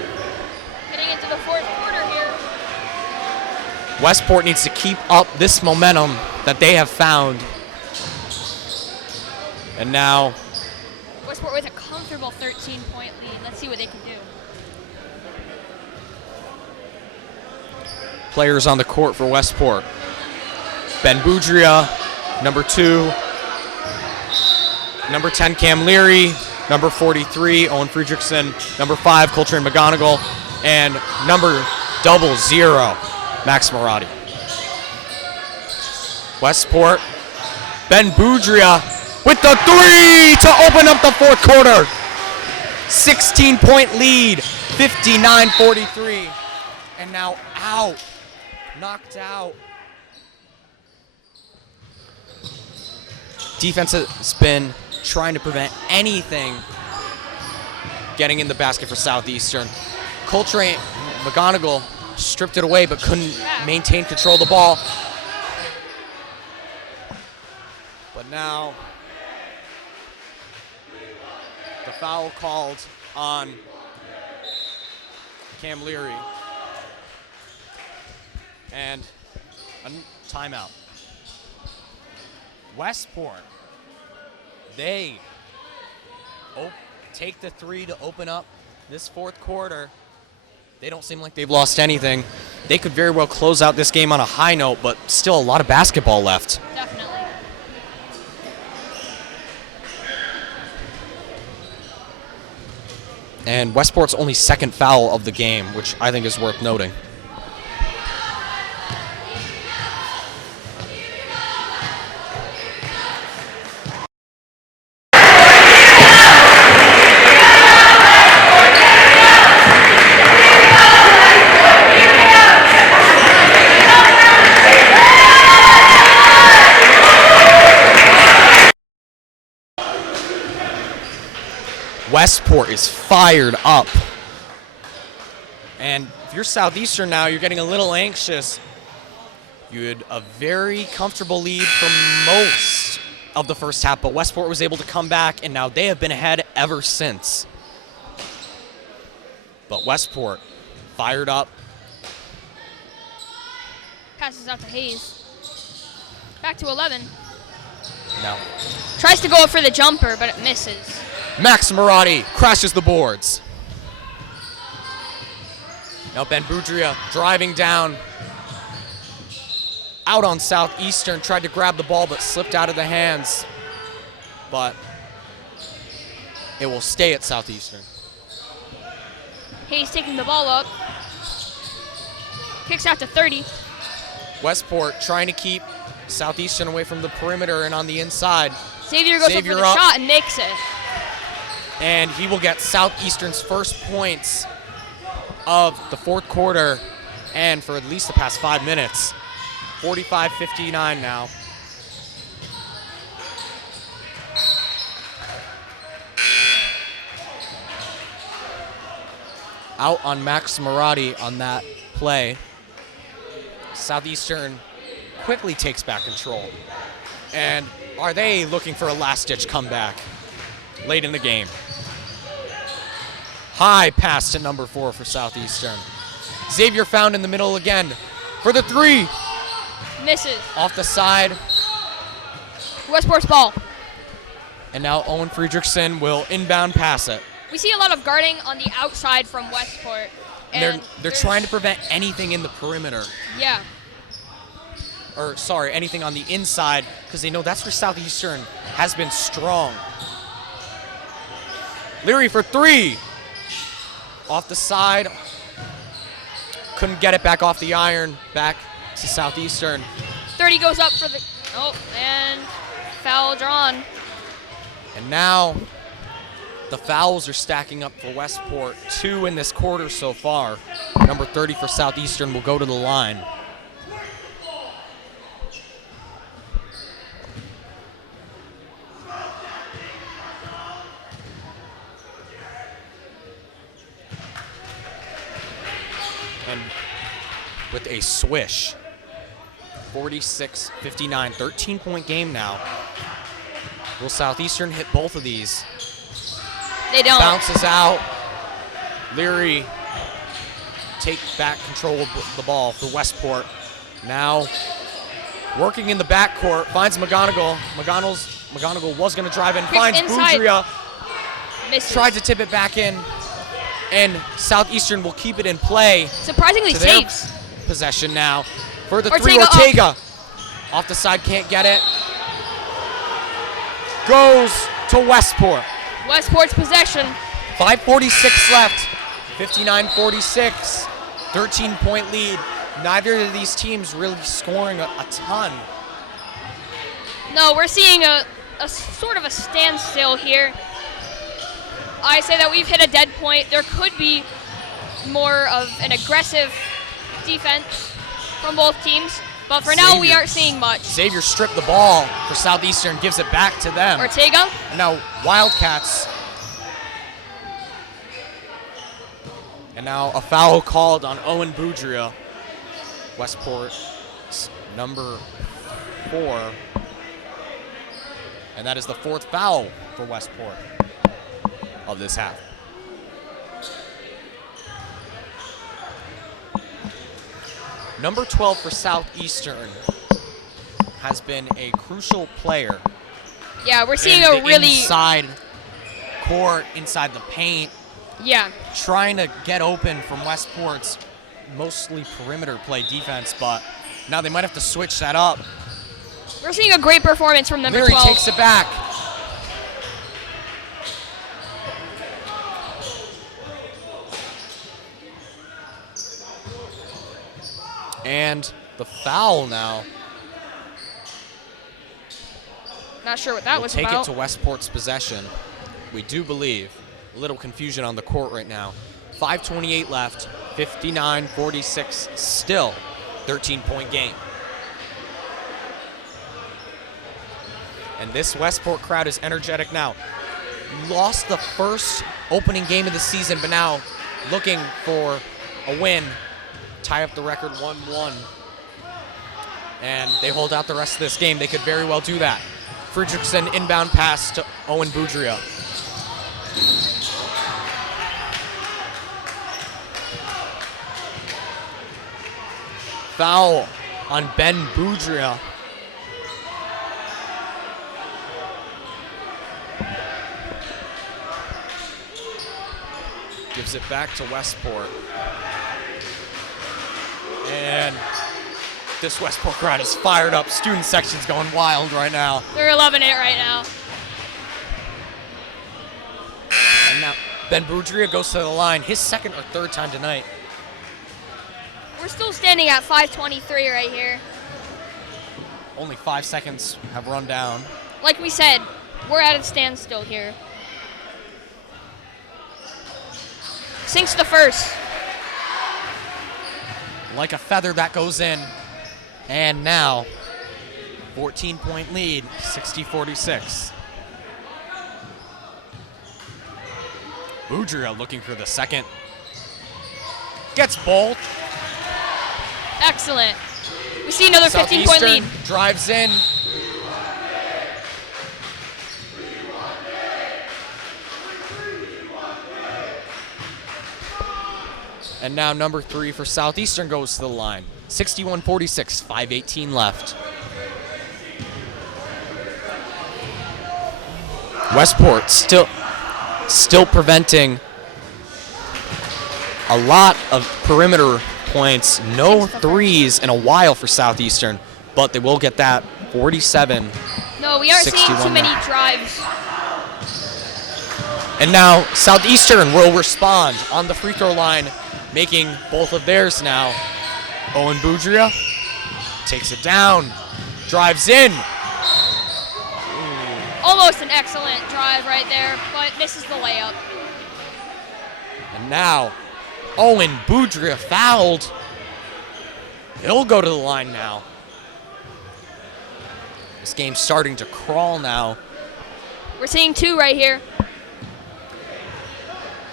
Getting into the fourth quarter here. Westport needs to keep up this momentum that they have found. And now Westport with a comfortable 13-point lead. Let's see what they can do. players on the court for Westport. Ben Boudria, number 2. Number 10, Cam Leary. Number 43, Owen Friedrichsen. Number 5, Coltrane McGonigal. And number 00, Max Murati. Westport, Ben Boudria with the 3 to open up the fourth quarter. 16-point lead, 59-43. And now out, knocked out. Defense has been trying to prevent anything getting in the basket for Southeastern. Coltrane McGonigal stripped it away but couldn't maintain control of the ball. But now the foul called on Cam Leary. And a timeout. Westport, they take the 3 to open up this fourth quarter. They don't seem like they've lost anything. They could very well close out this game on a high note, but still a lot of basketball left. Definitely. And Westport's only second foul of the game, which I think is worth noting. Westport is fired up And if you're Southeastern now, you're getting a little anxious. You had a very comfortable lead for most of the first half, but Westport was able to come back, and now they have been ahead ever since. But Westport fired up. Passes out to Hayes. Back to 11. No. Tries to go up for the jumper, but it misses. Max Marotti crashes the boards. Now Ben Boudria driving down. Out on Southeastern, tried to grab the ball, but slipped out of the hands. But it will stay at Southeastern. Hayes taking the ball up. Kicks out to 30. Westport trying to keep Southeastern away from the perimeter and on the inside. Xavier goes up for the shot and makes it. And he will get Southeastern's first points of the fourth quarter and for at least the past 5 minutes. 45-59 now. Out on Max Marotti on that play. Southeastern quickly takes back control. And are they looking for a last-ditch comeback late in the game? High pass to number 4 for Southeastern. Xavier found in the middle again for the 3. Misses. Off the side. Westport's ball. And now Owen Friedrichsen will inbound pass it. We see a lot of guarding on the outside from Westport. And They're trying to prevent anything in the perimeter. Yeah. Or, sorry, anything on the inside, because they know that's where Southeastern has been strong. Leary for 3. Off the side. Couldn't get it back off the iron. Back to Southeastern. 30 goes up for the... Oh, and foul drawn. And now the fouls are stacking up for Westport. 2 in this quarter so far. Number 30 for Southeastern will go to the line. And with a swish, 46-59, 13-point game now. Will Southeastern hit both of these? They don't. Bounces out. Leary take back control of the ball for Westport. Now working in the backcourt, finds McGonigal. McGonigal was going to drive in, finds Boudria. Misses. Tried to tip it back in, and Southeastern will keep it in play. Surprisingly saves. Possession now for the Ortega 3. Ortega off the side, can't get it. Goes to Westport. Westport's possession. 5:46 left. 59-46. 13-point lead. Neither of these teams really scoring a ton. No, we're seeing a sort of a standstill here. I say that we've hit a dead point. There could be more of an aggressive defense from both teams, but for now we aren't seeing much. Xavier stripped the ball for Southeastern, gives it back to them. Ortega. And now Wildcats. And now a foul called on Owen Boudria. Westport's number 4. And that is the 4th foul for Westport of this half. Number 12 for Southeastern has been a crucial player. Yeah, we're seeing in a the really inside court, inside the paint, yeah. trying to get open from Westport's mostly perimeter play defense, but now they might have to switch that up. We're seeing a great performance from number Leary 12. takes it back. And the foul now. Not sure what that was Take about. it to Westport's possession. We do believe. A little confusion on the court right now. 5:28 left. 59-46 still. 13-point game. And this Westport crowd is energetic now. Lost the first opening game of the season, but now looking for a win, tie up the record 1-1, and they hold out the rest of this game. They could very well do that. Fredrickson inbound pass to Owen Boudria. Foul on Ben Boudria. Gives it back to Westport. And this Westport crowd is fired up. Student section's going wild right now. They're loving it right now. And now Ben Boudria goes to the line, his second or third time tonight. We're still standing at 5:23 right here. Only 5 seconds have run down. Like we said, we're at a standstill here. Sinks the first. Like a feather, that goes in. And now, 14-point lead, 60-46. Boudria looking for the second. Gets both. Excellent. We see another 15-point lead. Drives in. And now number 3 for Southeastern goes to the line. 61-46, 5:18 left. Westport still preventing a lot of perimeter points. No threes in a while for Southeastern, but they will get that. 47. No, we aren't seeing 61 too many now. drives. And now Southeastern will respond on the free throw line, making both of theirs now. Owen Boudria takes it down, drives in. Almost an excellent drive right there, but misses the layup. And now Owen Boudria fouled. He'll go to the line now. This game's starting to crawl now. We're seeing 2 right here.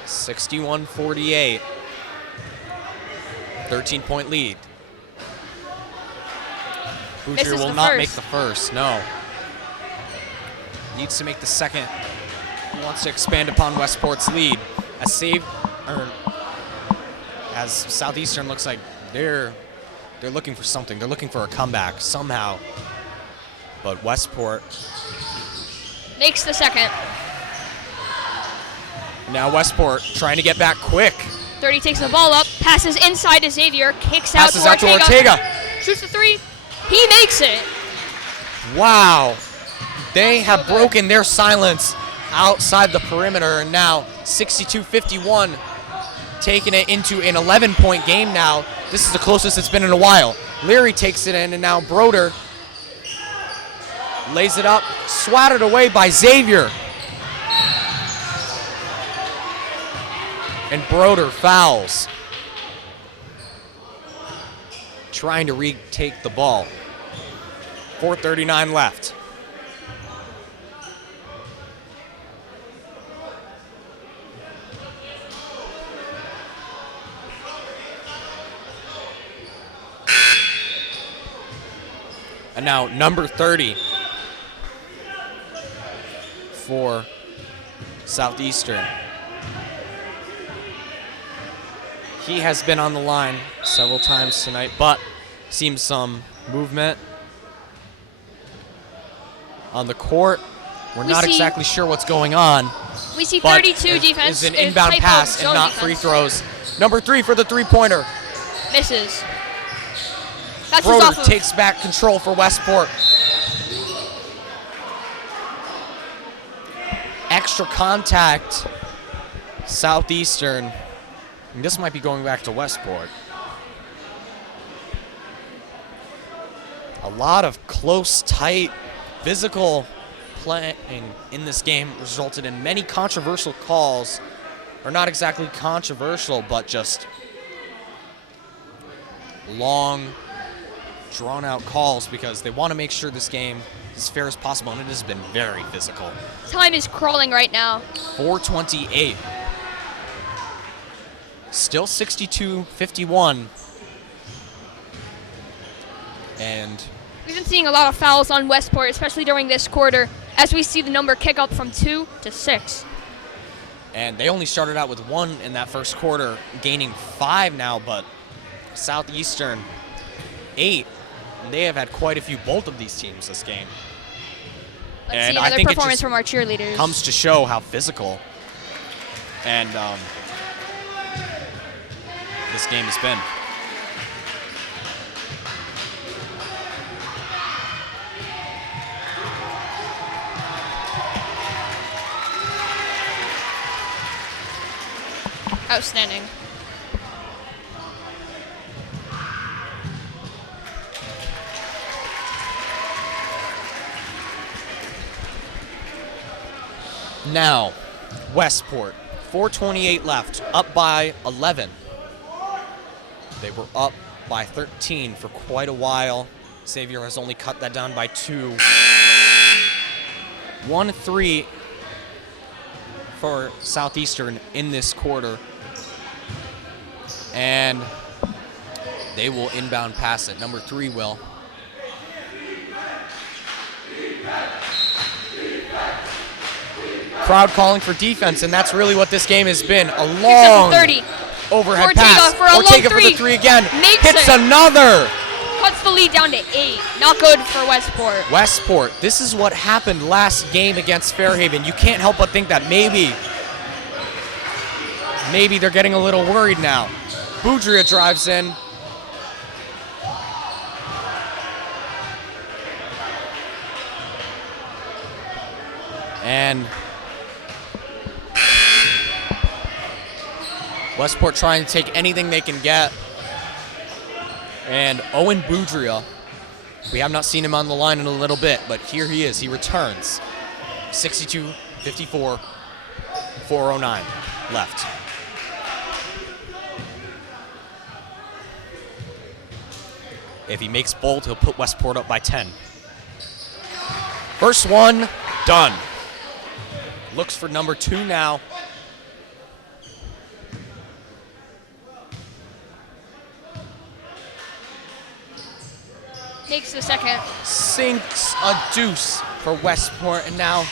61-48. 13-point lead. Boudria Misses will the not first. make the first, no. Needs to make the second. He wants to expand upon Westport's lead. As Southeastern looks like they're looking for something. They're looking for a comeback somehow. But Westport Makes the second. now Westport trying to get back quick. 30 takes the ball up, passes inside to Xavier, kicks out Passes out to to Ortega. Ortega. Shoots the 3. He makes it. Wow. They have broken their silence outside the perimeter, and now 62-51, taking it into an 11-point game now. This is the closest it's been in a while. Leary takes it in, and now Broder lays it up, swatted away by Xavier. And Broder fouls. Trying to retake the ball. 4:39 left. And now number 30 for Southeastern. He has been on the line several times tonight, but seems some movement on the court. We're We not see- exactly sure what's going on. We see But 32 defense. is an type inbound of pass and zone not defense. free throws. Number 3 for the three-pointer. Misses. That's just Broder off of. takes back control for Westport. Extra contact, Southeastern. And this might be going back to Westport. A lot of close, tight, physical playing in this game resulted in many controversial calls. Or not exactly controversial, but just long, drawn-out calls because they want to make sure this game is as fair as possible, and it has been very physical. Time is crawling right now. 4:28. Still 62-51. And we've been seeing a lot of fouls on Westport, especially during this quarter, as we see the number kick up from 2 to 6. And they only started out with 1 in that first quarter, gaining 5 now, but Southeastern 8. They have had quite a few, both of these teams this game. Let's see another performance from our cheerleaders. Comes to show how physical and this game has been. Outstanding. Now, Westport, 4:28 left, up by 11. They were up by 13 for quite a while. Xavier has only cut that down by 2. 1-3 for Southeastern in this quarter. And they will inbound pass it. Number 3 will. Crowd calling for defense, and that's really what this game has been. A long 30. overhead Ortega pass. for a Ortega long for the 3 again. Makes Hits it. another. Cuts the lead down to 8. Not good for Westport. Westport, this is what happened last game against Fairhaven. You can't help but think that maybe they're getting a little worried now. Boudria drives in. And Westport trying to take anything they can get. And Owen Boudria, we have not seen him on the line in a little bit, but here he is. He returns. 62-54, 4:09 left. If he makes bold, he'll put Westport up by 10. First one, done. Looks for number 2 now. Makes the second. Sinks a deuce for Westport, and now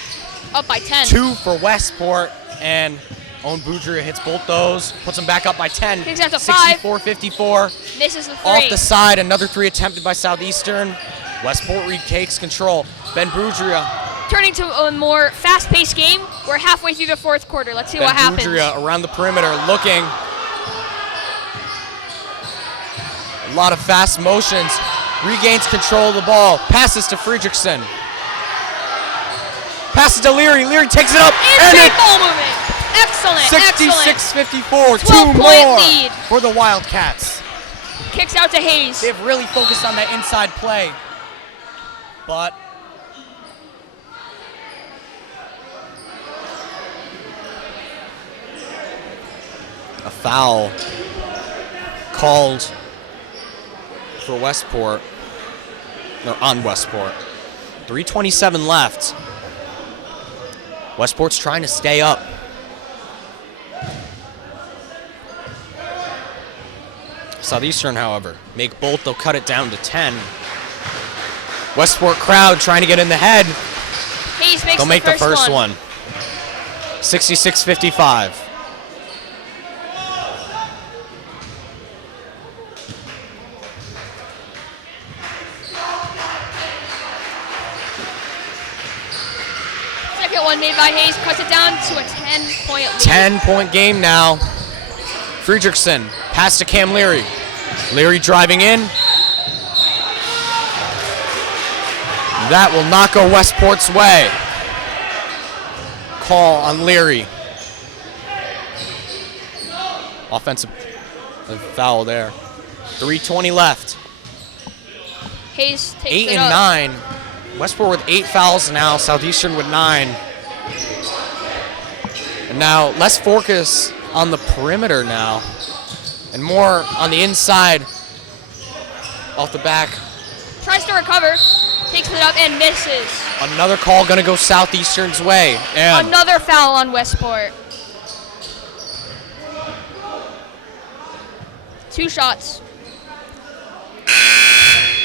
Up by 10. 2 for Westport, and Owen Boudria hits both those, puts them back up by 10. Kicks out to 5. 64-54. Misses the 3. Off the side, another 3 attempted by Southeastern. Westport retakes control. Ben Boudria. Turning to a more fast-paced game. We're halfway through the 4th quarter. Let's see what happens. Boudria around the perimeter looking. A lot of fast motions. Regains control of the ball. Passes to Friedrichsen. Passes to Leary. Leary takes it up. Insane ball movement. Excellent. 66-54. 2 12-point more lead. for the Wildcats. Kicks out to Hayes. They've really focused on that inside play. But a foul called for Westport, or on Westport. 3:27 left. Westport's trying to stay up. Southeastern, however, make both. They'll cut it down to 10. Westport crowd trying to get in the head. Hayes makes They'll make the first one. 66-55. Second one made by Hayes cuts it down to a 10-point lead. 10-point game now. Friedrichsen, pass to Cam Leary. Leary driving in. That will not go Westport's way. Call on Leary. Offensive foul there. 3:20 left. Hayes takes 8 it and up. 9. Westport with 8 fouls now. Southeastern with 9. And now let's focus on the perimeter now, and more on the inside. Off the back. Tries to recover, takes it up and misses. Another call gonna go Southeastern's way. And Another foul on Westport. 2 shots.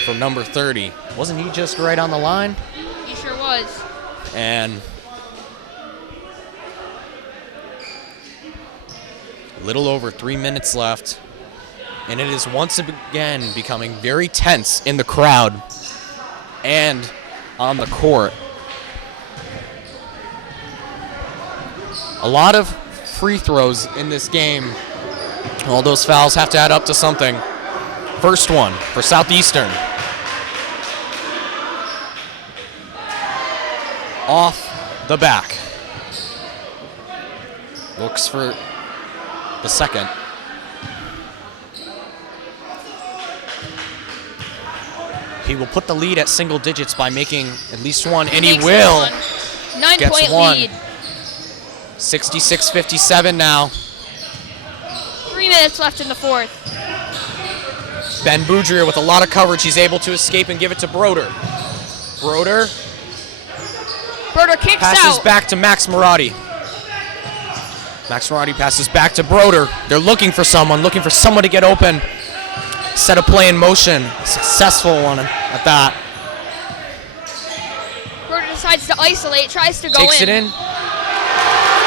For number 30. Wasn't he just right on the line? He sure was. And a little over 3 minutes left. And it is once again becoming very tense in the crowd and on the court. A lot of free throws in this game. All those fouls have to add up to something. First one for Southeastern. Off the back. Looks for the second. He will put the lead at single digits by making at least one, and he will. 9-point lead. 66-57 now. 3 minutes left in the fourth. Ben Boudria with a lot of coverage. He's able to escape and give it to Broder. Broder kicks passes out. back to Max Marotti. Max Marotti passes back to Broder. They're looking for someone to get open. Set a play in motion. Successful one at that. Broder decides to isolate, tries to go Takes in. it in.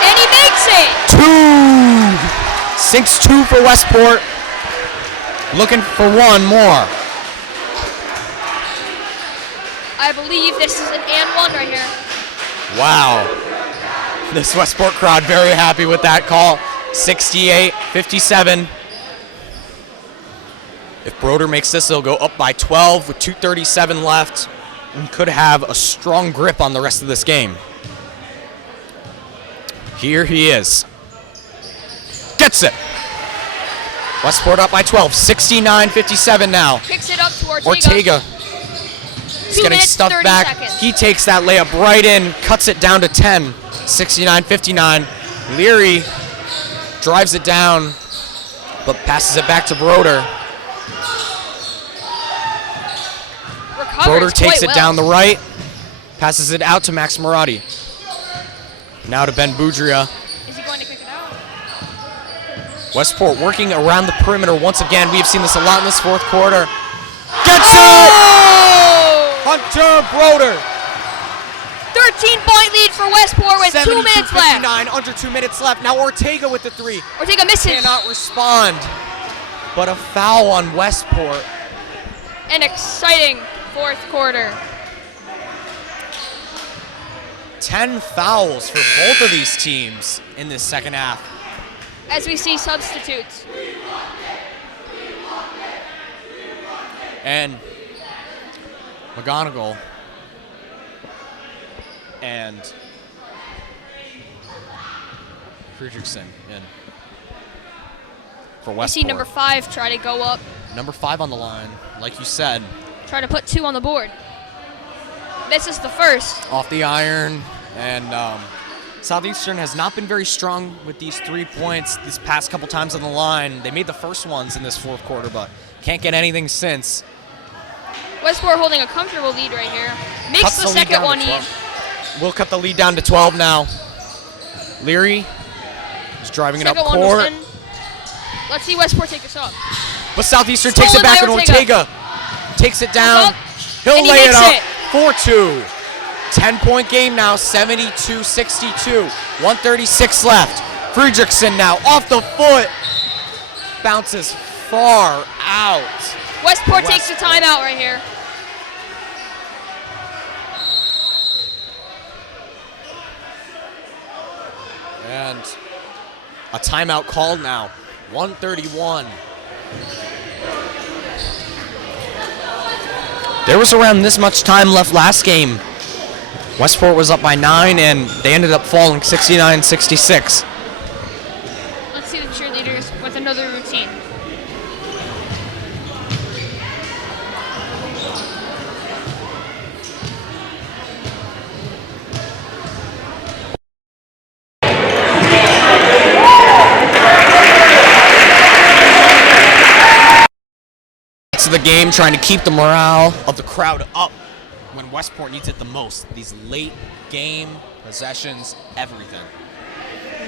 And he makes it! 2! Sinks 2 for Westport. Looking for one more. I believe this is an and one right here. Wow. This Westport crowd very happy with that call. 68-57. If Broder makes this, they'll go up by 12 with 2:37 left and could have a strong grip on the rest of this game. Here he is. Gets it. Westport up by 12, 69-57 now. Kicks it up to Ortega. He's 2 getting minutes, stuffed 30 back. seconds. He takes that layup right in, cuts it down to 10, 69-59. Leary drives it down, but passes it back to Broder. Broder takes it down the right, passes it out to Max Marotti. Now to Ben Boudria. Is he going to kick it out? Westport working around the perimeter once again. We have seen this a lot in this fourth quarter. Gets it! Oh! Hunter Broder. 13-point lead for Westport with 2 minutes left. 59, under 2 minutes left. Now Ortega with the three. Ortega misses. Cannot respond. But a foul on Westport. An exciting fourth quarter. 10 fouls for both of these teams in this second half. As we see substitutes. And McGonigal and Fredrickson in for We Westport. see number 5 try to go up. Number 5 on the line, like you said. Try to put 2 on the board. This is the first. Off the iron, and Southeastern has not been very strong with these 3 points these past couple times on the line. They made the first ones in this fourth quarter, but can't get anything since. Westport holding a comfortable lead right here. Makes Cuts the lead second down to one 12. We'll cut the lead down to 12 now. Leary is driving it up Second one was court. in. Let's see Westport take this up. But Southeastern takes it Stolen back, by and Ortega takes it down. Up, He'll and he lay it makes up. it. 4-2. 10-point game now, 72-62. 1:36 left. Fredrickson now off the foot. Bounces far out. Westport takes the timeout right here. And a timeout called now. 1:31. There was around this much time left last game. Westport was up by 9, and they ended up falling 69-66. Let's see the cheerleaders with another routine. To the game, trying to keep the morale of the crowd up when Westport needs it the most. These late game possessions, everything.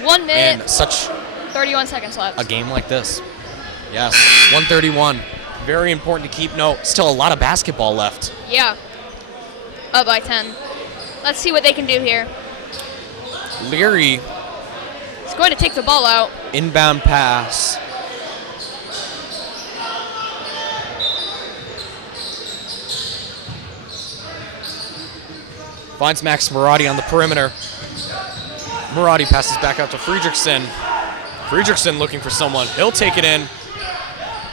1 minute, And such 31 seconds left. a game like this. Yes, 131. Very important to keep note. Still a lot of basketball left. Yeah. Up by 10. Let's see what they can do here. Leary. He's going to take the ball out. Inbound pass. Finds Max Marotti on the perimeter. Marotti passes back out to Friedrichsen. Friedrichsen looking for someone. He'll take it in.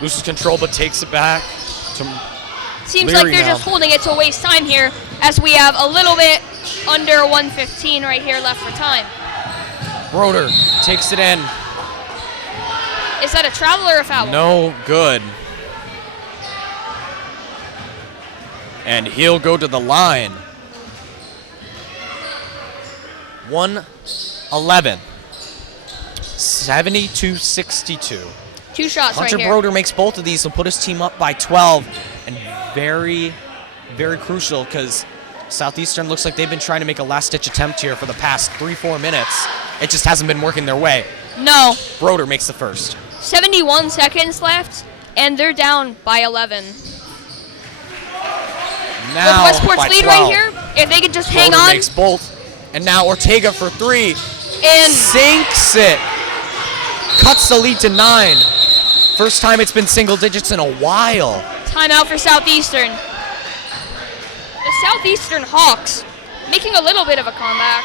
Loses control but takes it back to Seems Leary like they're now. just holding it to waste time here, as we have a little bit under 1:15 right here left for time. Broder takes it in. Is that a travel or a foul? No good. And he'll go to the line. 1:11. 72-62. 2 shots Hunter right here. Broder makes both of these, will put his team up by 12. And very, very crucial because Southeastern looks like they've been trying to make a last-ditch attempt here for the past 3-4 minutes. It just hasn't been working their way. No. Broder makes the first. 71 seconds left, and they're down by 11. Now With Westport's by lead 12. right here, if they could just hang Broder on makes both. And now Ortega for 3. and Sinks it. Cuts the lead to 9. First time it's been single digits in a while. timeout for Southeastern. The Southeastern Hawks making a little bit of a comeback.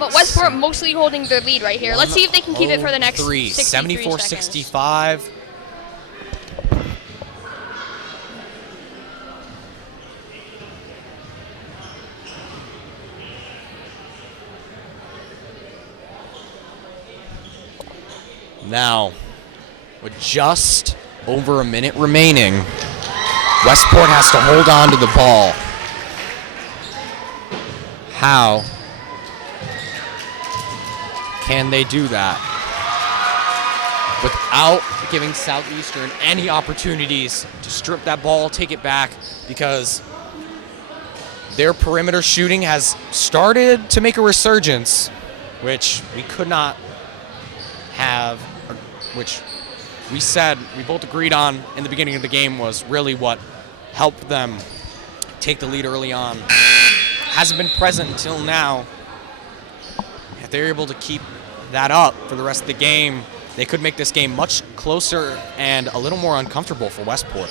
But Westport mostly holding their lead right here. Let's see if they can keep it for the next 63 seconds. 74-65. Now, with just over a minute remaining, Westport has to hold on to the ball. How can they do that without giving Southeastern any opportunities to strip that ball, take it back, because their perimeter shooting has started to make a resurgence, which we could not have, which we said, we both agreed on in the beginning of the game was really what helped them take the lead early on. Hasn't been present until now. If they're able to keep that up for the rest of the game, they could make this game much closer and a little more uncomfortable for Westport.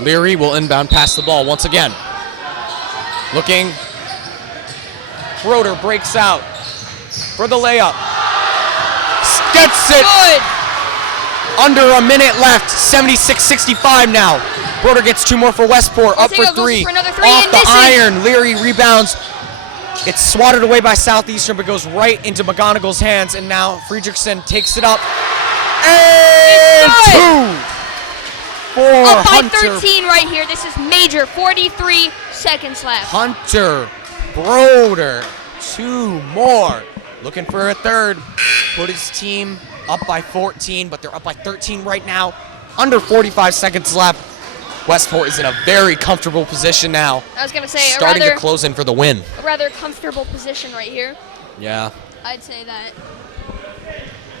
Leary will inbound pass the ball once again. Looking. Broder breaks out for the layup. Gets it. Good. Under a minute left. 76-65 now. Broder gets 2 more for Westport. Up for Ortega goes 3. for another 3 Off and the misses. iron. Leary rebounds. It's swatted away by Southeastern, but goes right into McGonagall's hands. And now Friedrichsen takes it up. And Good. 2 for Up by Hunter. 13 right here. This is major. 43 seconds left. Hunter Broder, 2 more. Looking for a third. Put his team up by 14, but they're up by 13 right now. Under 45 seconds left. Westport is in a very comfortable position now. I was going to say Starting to close in for the win. a rather comfortable position right here. Yeah. I'd say that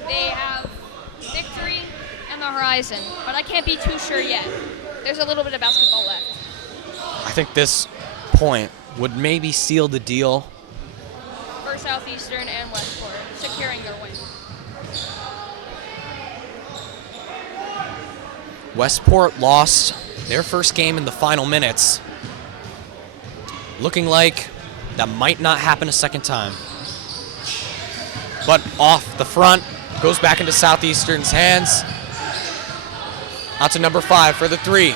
they have victory on the horizon, but I can't be too sure yet. There's a little bit of basketball left. I think this point would maybe seal the deal. For Southeastern and Westport, securing their win. Westport lost their first game in the final minutes. Looking like that might not happen a second time. But off the front, goes back into Southeastern's hands. Out to number 5 for the 3.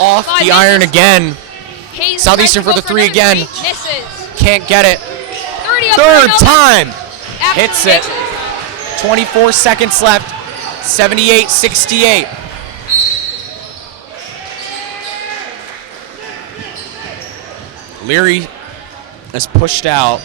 Off 5 the iron misses. again. Hayes Southeastern tries for to the go 3 again. Misses. Can't get it. 30 up Third for another. time. Absolutely Hits it. misses. 24 seconds left. 78-68. Leary is pushed out.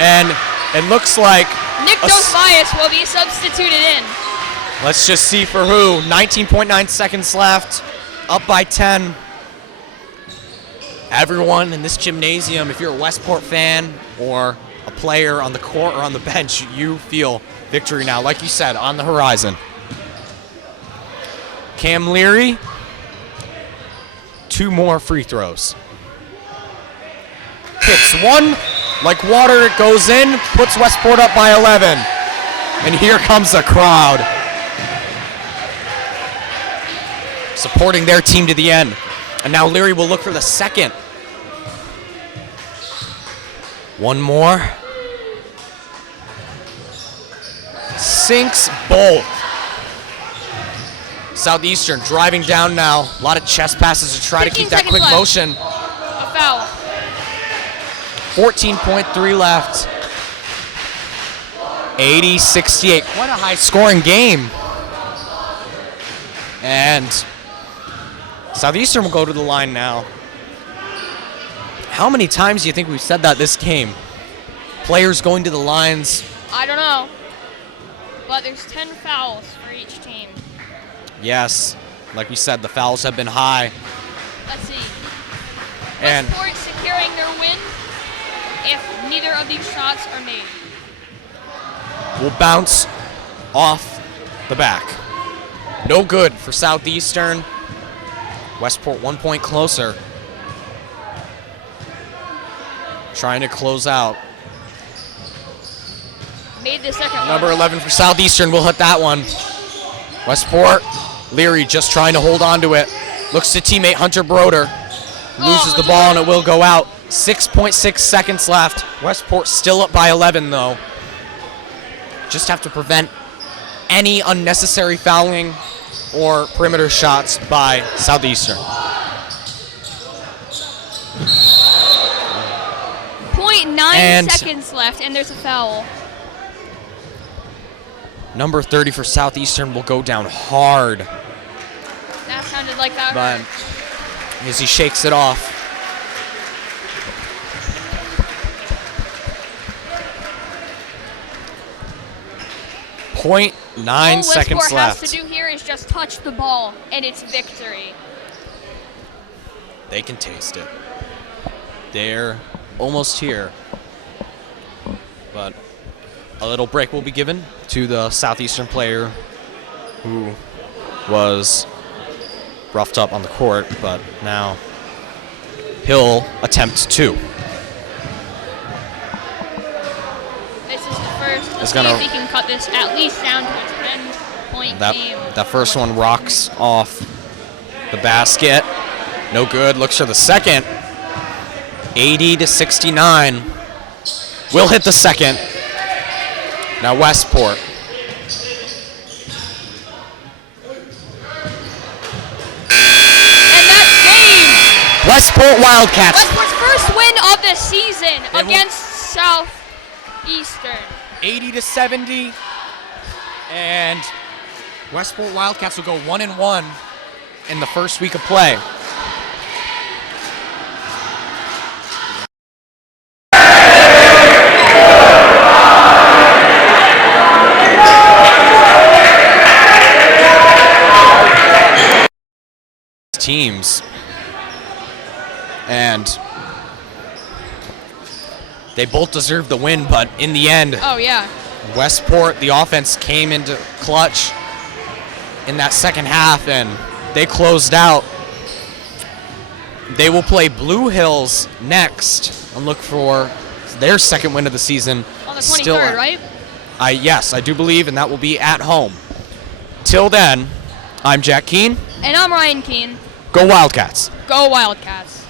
And It looks like Nick Dosbias will be substituted in. Let's just see for who. 19.9 seconds left. Up by 10. Everyone in this gymnasium, if you're a Westport fan or a player on the court or on the bench, you feel victory now, like you said, on the horizon. Cam Leary, 2 more free throws. Hits one, like water, it goes in, puts Westport up by 11. And here comes the crowd, supporting their team to the end. And now Leary will look for the second. One more. Sinks both. Southeastern driving down now. A lot of chest passes to try to keep that quick motion. A foul. 14.3 left. 80-68. What a high scoring game. And Southeastern will go to the line now. How many times do you think we've said that this game? Players going to the lines. I don't know. But there's 10 fouls for each team. Yes, like we said, the fouls have been high. Let's see. And Westport securing their win if neither of these shots are made. will bounce off the back. No good for Southeastern. Westport 1 point closer. Trying to close out. Made the second one. Number 11 for Southeastern will hit that one. Westport, Leary just trying to hold on to it. Looks to teammate Hunter Broder. Loses the ball and it will go out. 6.6 seconds left. Westport still up by 11 though. Just have to prevent any unnecessary fouling or perimeter shots by Southeastern. 0.9 seconds left and there's a foul. Number 30 for Southeastern will go down hard. That sounded like that But hurt. as he shakes it off. .9 seconds All Westport left. has to do here is just touch the ball, and it's victory. They can taste it. They're almost here. But a little break will be given to the Southeastern player who was roughed up on the court, but now he'll attempt 2. This is the first. Let's It's see gonna- if he can cut this at least down to a 10-point game. That first one rocks off the basket. No good. Looks for the second. 80-69. Will hit the second. Now Westport. And that's game! Westport Wildcats. Westport's first win of the season against Southeastern. 80-70. And Westport Wildcats will go 1-1 in the first week of play. Teams. And they both deserve the win, but in the end, Oh, yeah. Westport, the offense came into clutch in that second half, and they closed out. They will play Blue Hills next and look for their second win of the season. On the 23rd, right? Yes, I do believe, and that will be at home. Till then, I'm Jack Keene. And I'm Ryan Keene. Go Wildcats. Go Wildcats.